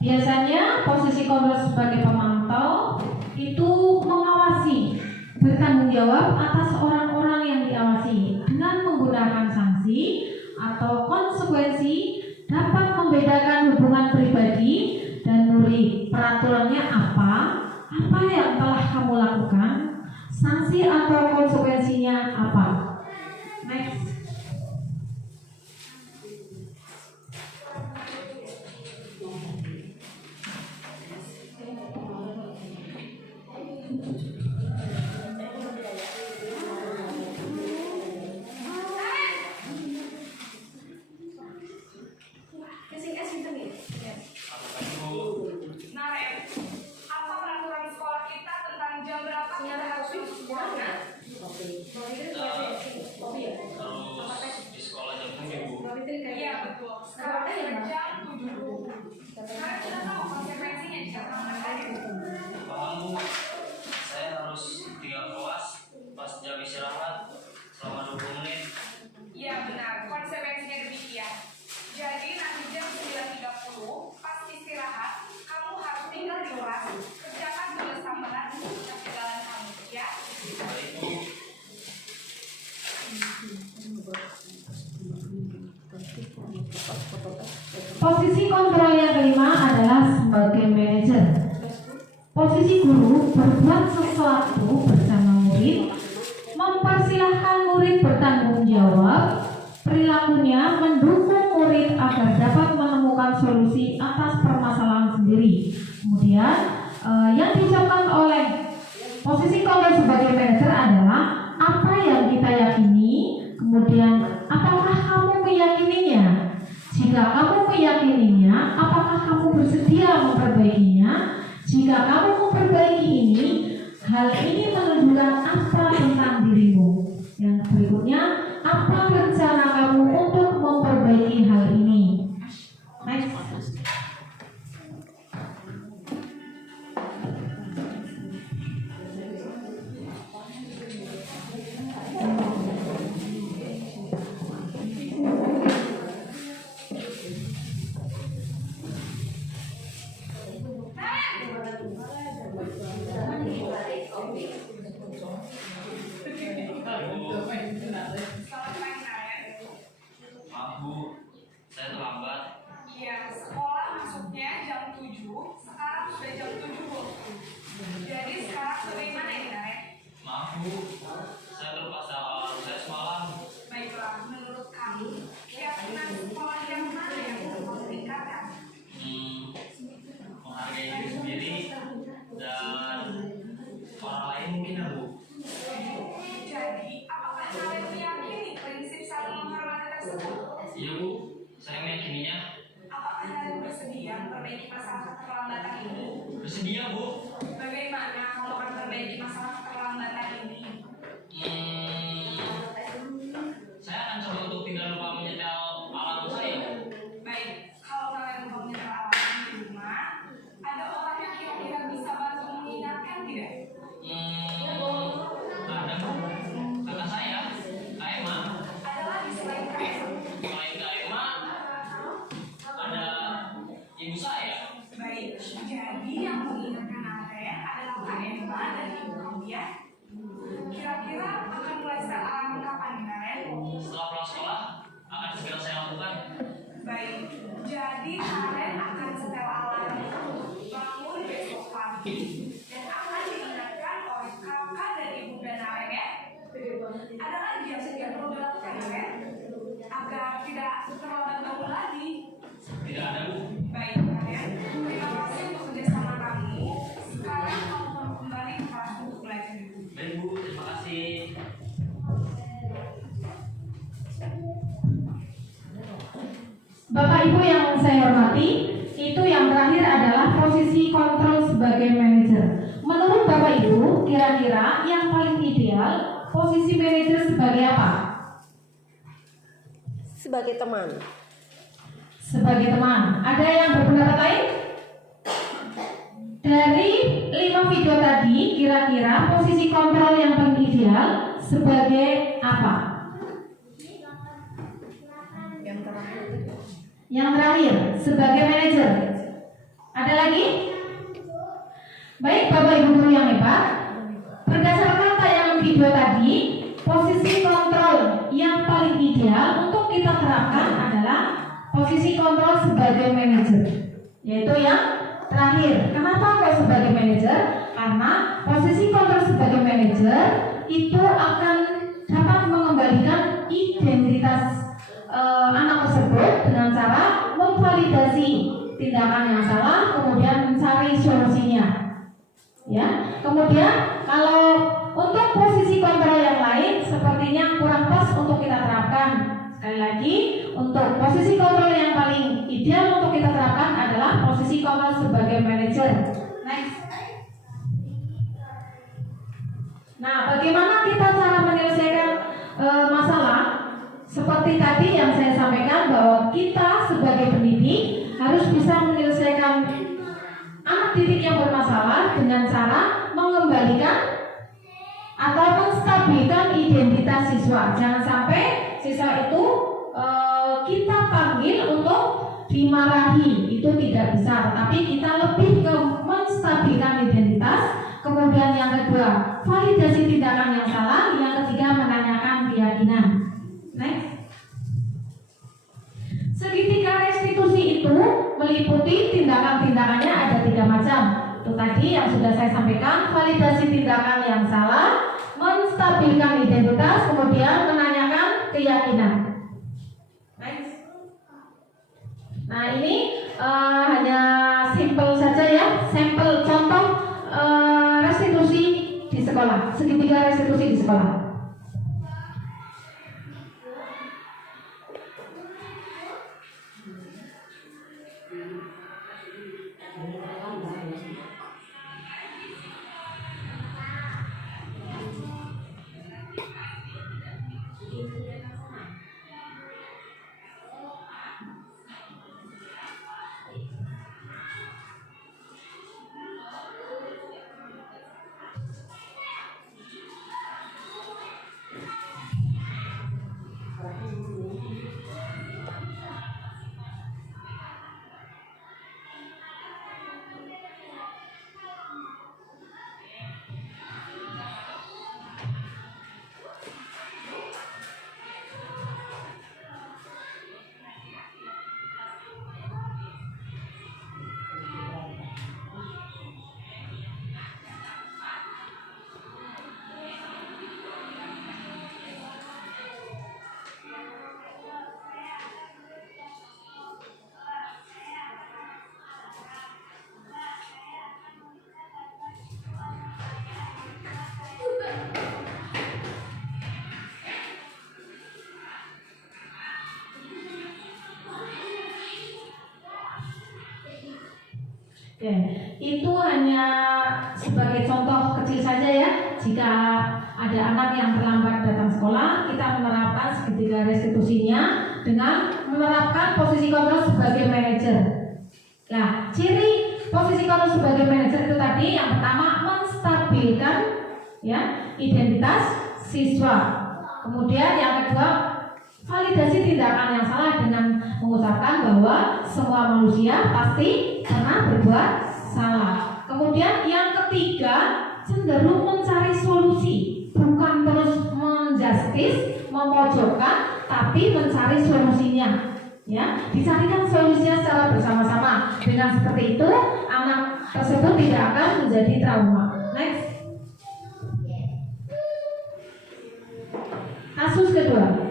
Biasanya posisi kontrol sebagai pemantau itu mengawasi, bertanggung jawab atas orang-orang yang diawasi dengan menggunakan sanksi atau konsekuensi, dapat membedakan hubungan pribadi dan murid. Peraturannya apa yang telah kamu lakukan, sanksi atau konsekuensinya apa. Next. Selamat pagi Bu. Nah, Ren, apa peraturan sekolah kita tentang jam berapa kita harus masuk sekolah? Nah? Terus di sekolah jam 7 Bu. Iya betul. Sekarang jam 7. Sekarang kita tahu konsekuensinya jika terlambat lagi. Paham Bu, saya harus tinggal kelas pas jam istirahat selama 20 menit. Iya benar, konsekuensinya demikian. Jadi nanti jam 9.30 pas istirahat, kamu harus tinggal di kelas, kerjakan tugas tambahan ketinggalan kamu, ya? Baik Bu. Posisi kontrol yang kelima adalah sebagai manajer. Posisi guru berbuat sesuatu bersama murid, mempersilahkan murid bertanggung jawab, perilakunya mendukung murid agar dapat menemukan solusi atas permasalahan sendiri. Kemudian yang diucapkan oleh posisi kontrol sebagai manajer adalah apa yang kita yakini, kemudian apakah kamu meyakininya. Jika kamu meyakininya, apakah kamu bersedia memperbaikinya? Jika kamu memperbaiki ini, hal ini menunjukkan apa tentang dirimu. Yang berikutnya, apa rencana kamu untuk memperbaiki hal ini? Next. masuknya jam 7, sekarang sudah jam 7, Bu. Jadi sekarang bagaimana ini, Karen? Maaf Bu, saya terpaksa saya semalam. Baiklah, menurut kamu, keyakinan sekolah yang mana yang harus ditingkatkan? Menghargai diri sendiri dan orang lain mungkin ya Bu. Jadi, apakah kalian meyakini prinsip saling menghormati tersebut? Iya Bu, saya meyakininya. Apakah kalian bersedia memperbaiki masalah keterlambatan ini? Bersedia Bu. Bagaimana kalau akan memperbaiki masalah keterlambatan ini? Saya akan coba untuk tidak lupa menyetel alarm saya Bu. Baik, kalau kalian lupa menyetel alarm di rumah, ada orang yang kira-kira bisa bantu mengingatkan tidak? Ada Bu, kakak saya, Kak Emma. Ada lagi selain kalian? Selain Kak Emma, ada ibu saya. Baik, jadi yang mengingatkan Aren adalah Kak Emma dan ibu kamu ya. Kira-kira akan mulai start alarm kapan nih Aren? Setelah pulang sekolah, akan segera saya lakukan. Baik, jadi Aren akan setel alarm bangun besok pagi dan akan diingatkan oleh kakak dan ibu dan Aren ya. Ada lagi yang perlu dilakukan Aren agar tidak terlambat bangun lagi. Tidak ada Bu. Baik Aren, terima kasih untuk kerjasama kamu. Sekarang kamu mau kembali ke kelas untuk belajar. Baik Bu, terima kasih. Bapak Ibu yang saya hormati, itu yang terakhir adalah posisi kontrol sebagai manajer. Menurut Bapak Ibu, kira-kira yang paling ideal posisi manajer sebagai apa? Sebagai teman. Sebagai teman. Ada yang berpendapat lain? Dari 5 video tadi, kira-kira posisi kontrol yang paling ideal sebagai apa? Yang terakhir, sebagai manajer. Ada lagi? Baik, Bapak Ibu guru yang hebat. Berdasarkan tayangan video tadi, posisi kontrol yang paling ideal untuk kita terapkan adalah posisi kontrol sebagai manajer, yaitu yang terakhir. Kenapa kok sebagai manajer? Karena posisi kontrol sebagai manajer itu akan dapat mengembalikan identitas anak tersebut dengan cara memvalidasi tindakan yang salah, kemudian mencari solusinya. Ya, kemudian kalau untuk posisi kontrol yang lain sepertinya kurang pas untuk kita terapkan. Sekali lagi, untuk posisi kontrol yang paling ideal untuk kita terapkan adalah posisi kontrol sebagai manajer. Next. Nah, bagaimana kita cara menyelesaikan masalah? Seperti tadi yang saya sampaikan bahwa kita sebagai pendidik harus bisa menyelesaikan anak didik yang bermasalah dengan cara mengembalikan atau menstabilkan identitas siswa. Jangan sampai siswa itu kita panggil untuk dimarahi, itu tidak bisa. Tapi kita lebih ke menstabilkan identitas. Kemudian yang kedua, validasi tindakan yang salah. Yang ketiga, menanyakan keyakinan. Next. Segitiga restitusi itu meliputi tindakan-tindakannya ada 3 macam. Itu tadi yang sudah saya sampaikan, validasi tindakan yang salah, menstabilkan identitas, kemudian menanyakan keyakinan. Next. Nah ini hanya simple saja ya, sampel contoh restitusi di sekolah, segitiga restitusi di sekolah. Oke, itu hanya sebagai contoh kecil saja ya. Jika ada anak yang terlambat datang sekolah, kita menerapkan segitiga restitusinya dengan menerapkan posisi kontrol sebagai manajer. Nah, ciri posisi kontrol sebagai manajer itu tadi yang pertama menstabilkan ya identitas siswa. Kemudian yang kedua validasi tindakan yang salah dengan mengucapkan bahwa semua manusia pasti pernah berbuat salah. Kemudian yang ketiga cenderung mencari solusi, bukan terus menjustis, memojokkan, tapi mencari solusinya. Ya, dicarikan solusinya secara bersama-sama. Dengan seperti itu, anak tersebut tidak akan menjadi trauma. Next. Kasus kedua.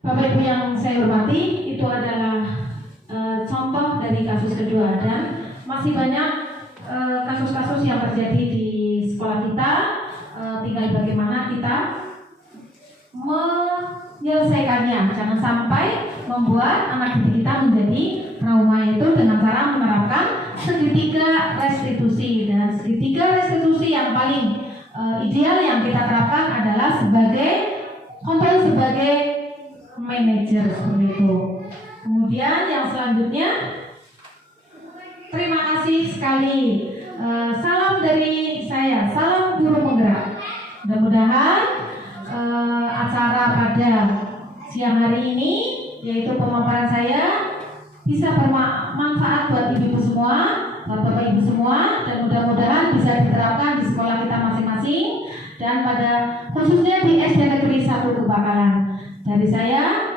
Bapak Ibu yang saya hormati, itu adalah contoh dari kasus kedua dan masih banyak kasus-kasus yang terjadi di sekolah kita. Tinggal bagaimana kita menyelesaikannya. Jangan sampai membuat anak didik kita menjadi trauma, itu dengan cara menerapkan segitiga restitusi. Dan segitiga restitusi yang paling ideal yang kita terapkan adalah sebagai kontrol sebagai manajer seperti itu. Kemudian yang selanjutnya, terima kasih sekali. Salam dari saya, salam guru penggerak. Mudah-mudahan acara pada siang hari ini, yaitu pemaparan saya, bisa bermanfaat buat ibu-ibu semua, bapak ibu semua, dan mudah-mudahan bisa diterapkan di sekolah kita masing-masing dan pada khususnya di SD Negeri 1 Kebakaran. Dari saya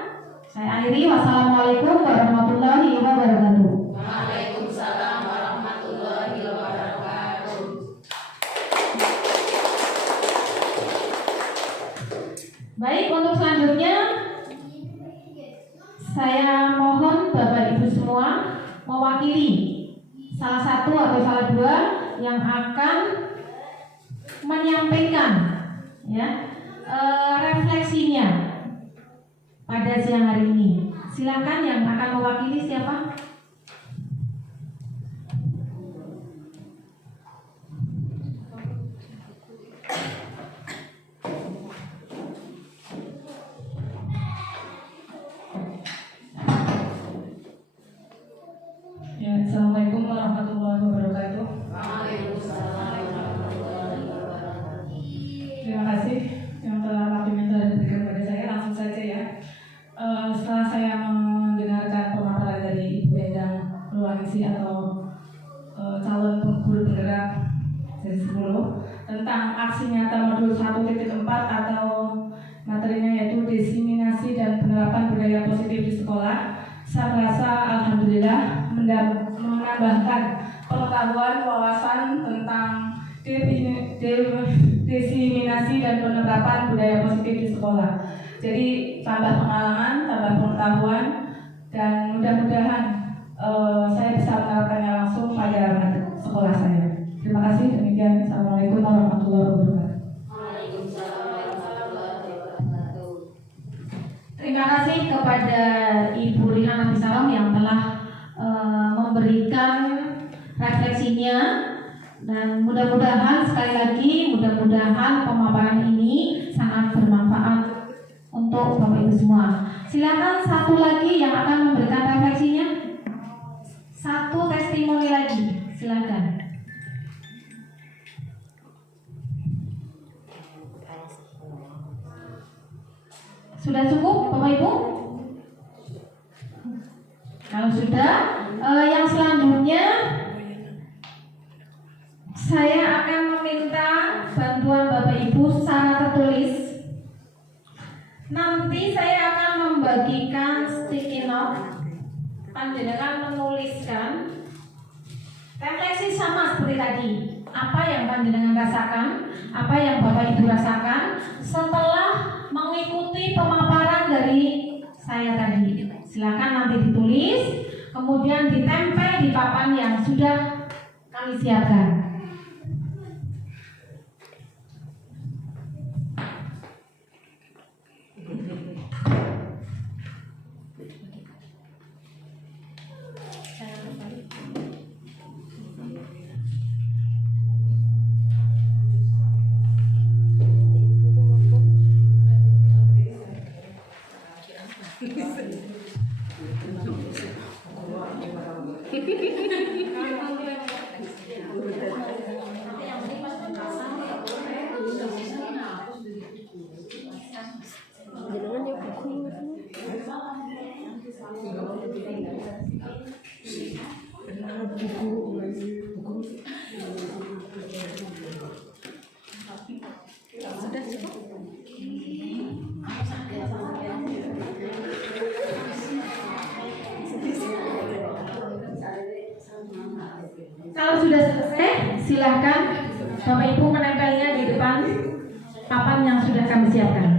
akhiri. Wassalamualaikum warahmatullahi wabarakatuh. Waalaikumsalam warahmatullahi wabarakatuh. Baik, untuk selanjutnya saya mohon Bapak Ibu semua mewakili salah satu atau salah dua yang akan menyampaikan ya refleksinya pada siang hari ini. Silakan yang akan mewakili siapa? Ya, Assalamualaikum warahmatullahi wabarakatuh. Waalaikumsalam warahmatullahi wabarakatuh. Terima kasih yang telah waktu minta dan berikan kepada saya. Langsung saja ya. Setelah saya mendengarkan pemaparan dari Ibu Endang Purwaningsih atau calon guru penggerak sesi 10 tentang aksi nyata modul 1.4 atau materinya yaitu diseminasi dan penerapan budaya positif di sekolah, saya merasa alhamdulillah menambahkan pengetahuan wawasan tentang diseminasi dan penerapan budaya positif di sekolah. Jadi tambah pengalaman, tambah pengetahuan, dan mudah-mudahan saya bisa menerapkannya langsung pada sekolah saya. Terima kasih. Demikian. Assalamualaikum warahmatullahi wabarakatuh. Waalaikumsalam warahmatullahi wabarakatuh. Terima kasih kepada Ibu Rihan Abisalam yang telah memberikan refleksinya, dan mudah-mudahan sekali lagi mudah-mudahan pemaparan ini sangat bermanfaat untuk Bapak Ibu semua. Silakan satu lagi yang akan memberikan refleksinya, satu testimoni lagi, silakan. Sudah cukup Bapak Ibu? Kalau sudah, yang selanjutnya saya akan meminta bantuan Bapak Ibu secara tertulis. Nanti saya akan membagikan sticky note. Panjenengan menuliskan refleksi sama seperti tadi. Apa yang panjenengan rasakan, apa yang Bapak Ibu rasakan setelah mengikuti pemaparan dari saya tadi. Silakan nanti ditulis, kemudian ditempel di papan yang sudah kami siapkan. Kalau sudah selesai, silahkan Bapak Ibu menempelnya di depan papan yang sudah kami siapkan.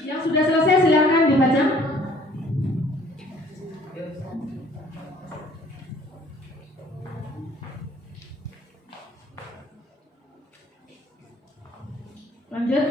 Yang sudah selesai silakan dibaca. Lanjut.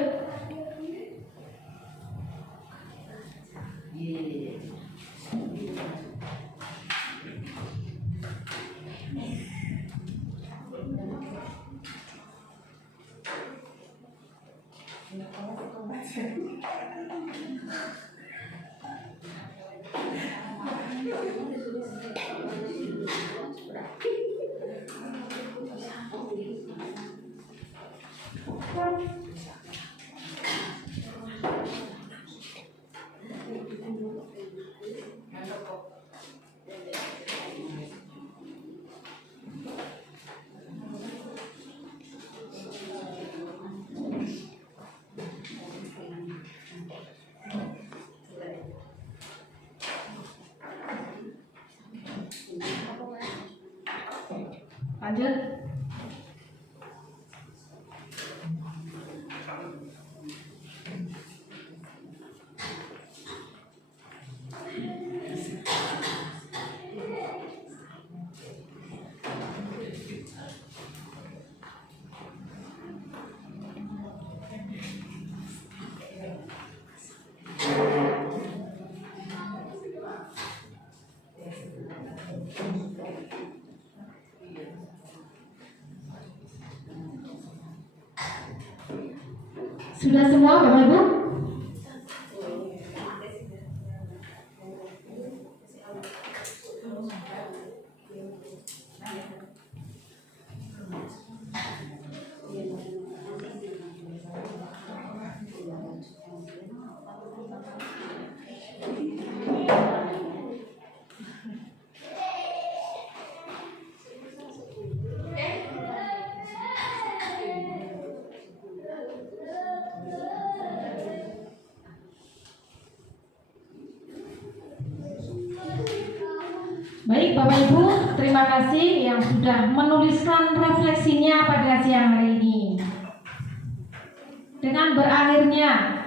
Lanjut. Sudah semua Bapak Ibu? Baik Bapak Ibu, terima kasih yang sudah menuliskan refleksinya pada siang hari ini. Dengan berakhirnya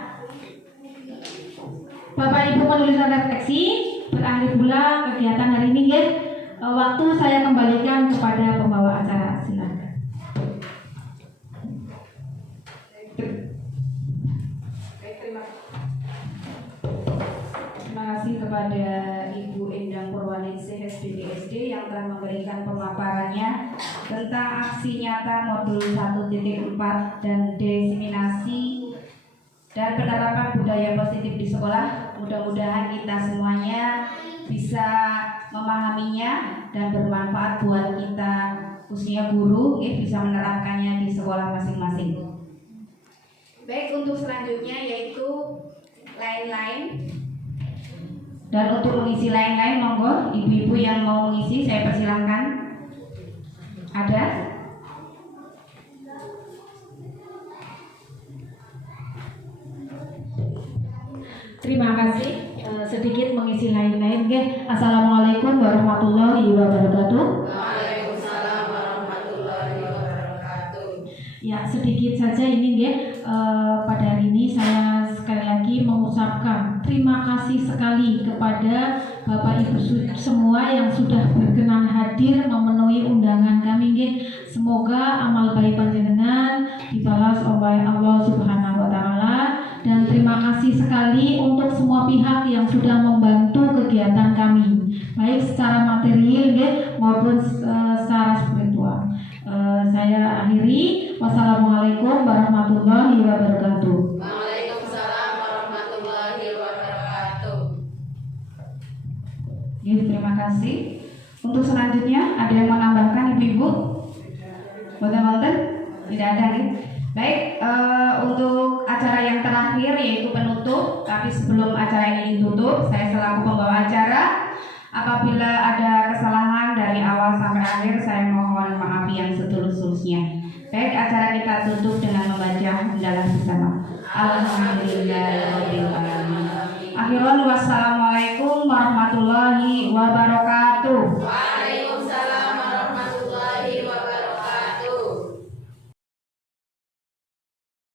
Bapak Ibu menuliskan refleksi, berakhir pula kegiatan hari ini ya. Waktu saya kembalikan kepada pembawa acara, silakan. Terima kasih kepada Ibu Endang Purwaningsih SPDSD yang telah memberikan pemaparannya tentang aksi nyata modul 1.4 dan diseminasi dan penerapan budaya positif di sekolah. Mudah-mudahan kita semuanya bisa memahaminya dan bermanfaat buat kita, khususnya guru, bisa menerapkannya di sekolah masing-masing. Baik, untuk selanjutnya yaitu lain-lain. Dan untuk mengisi lain-lain, monggo ibu-ibu yang mau mengisi saya persilahkan. Ada? Terima kasih. Sedikit mengisi lain-lain ya. Assalamualaikum warahmatullahi wabarakatuh. Waalaikumsalam warahmatullahi wabarakatuh. Ya, sedikit saja ini ya. Pada hari ini saya sekali lagi mengucapkan terima kasih sekali kepada Bapak Ibu semua yang sudah berkenan hadir memenuhi undangan kami nggih. Semoga amal baik panjenengan dibalas oleh Allah Subhanahu wa taala, dan terima kasih sekali untuk semua pihak yang sudah membantu kegiatan kami baik secara material nggih maupun secara spiritual. Saya akhiri. Wassalamualaikum warahmatullahi wabarakatuh. Waalaikumsalam warahmatullahi wabarakatuh. Terima kasih. Untuk selanjutnya ada yang mau menambahkan ibu-ibu? Boten-boten? Tidak ada nih. Baik, untuk acara yang terakhir yaitu penutup. Tapi sebelum acara ini ditutup, saya selaku pembawa acara, apabila ada kesalahan dari awal sampai akhir, saya mohon maaf yang setulus-tulusnya. Baik, acara kita tutup dengan membaca hamdalah bersama. Alhamdulillahirabbil alamin. Akhirul wassalamualaikum warahmatullahi wabarakatuh.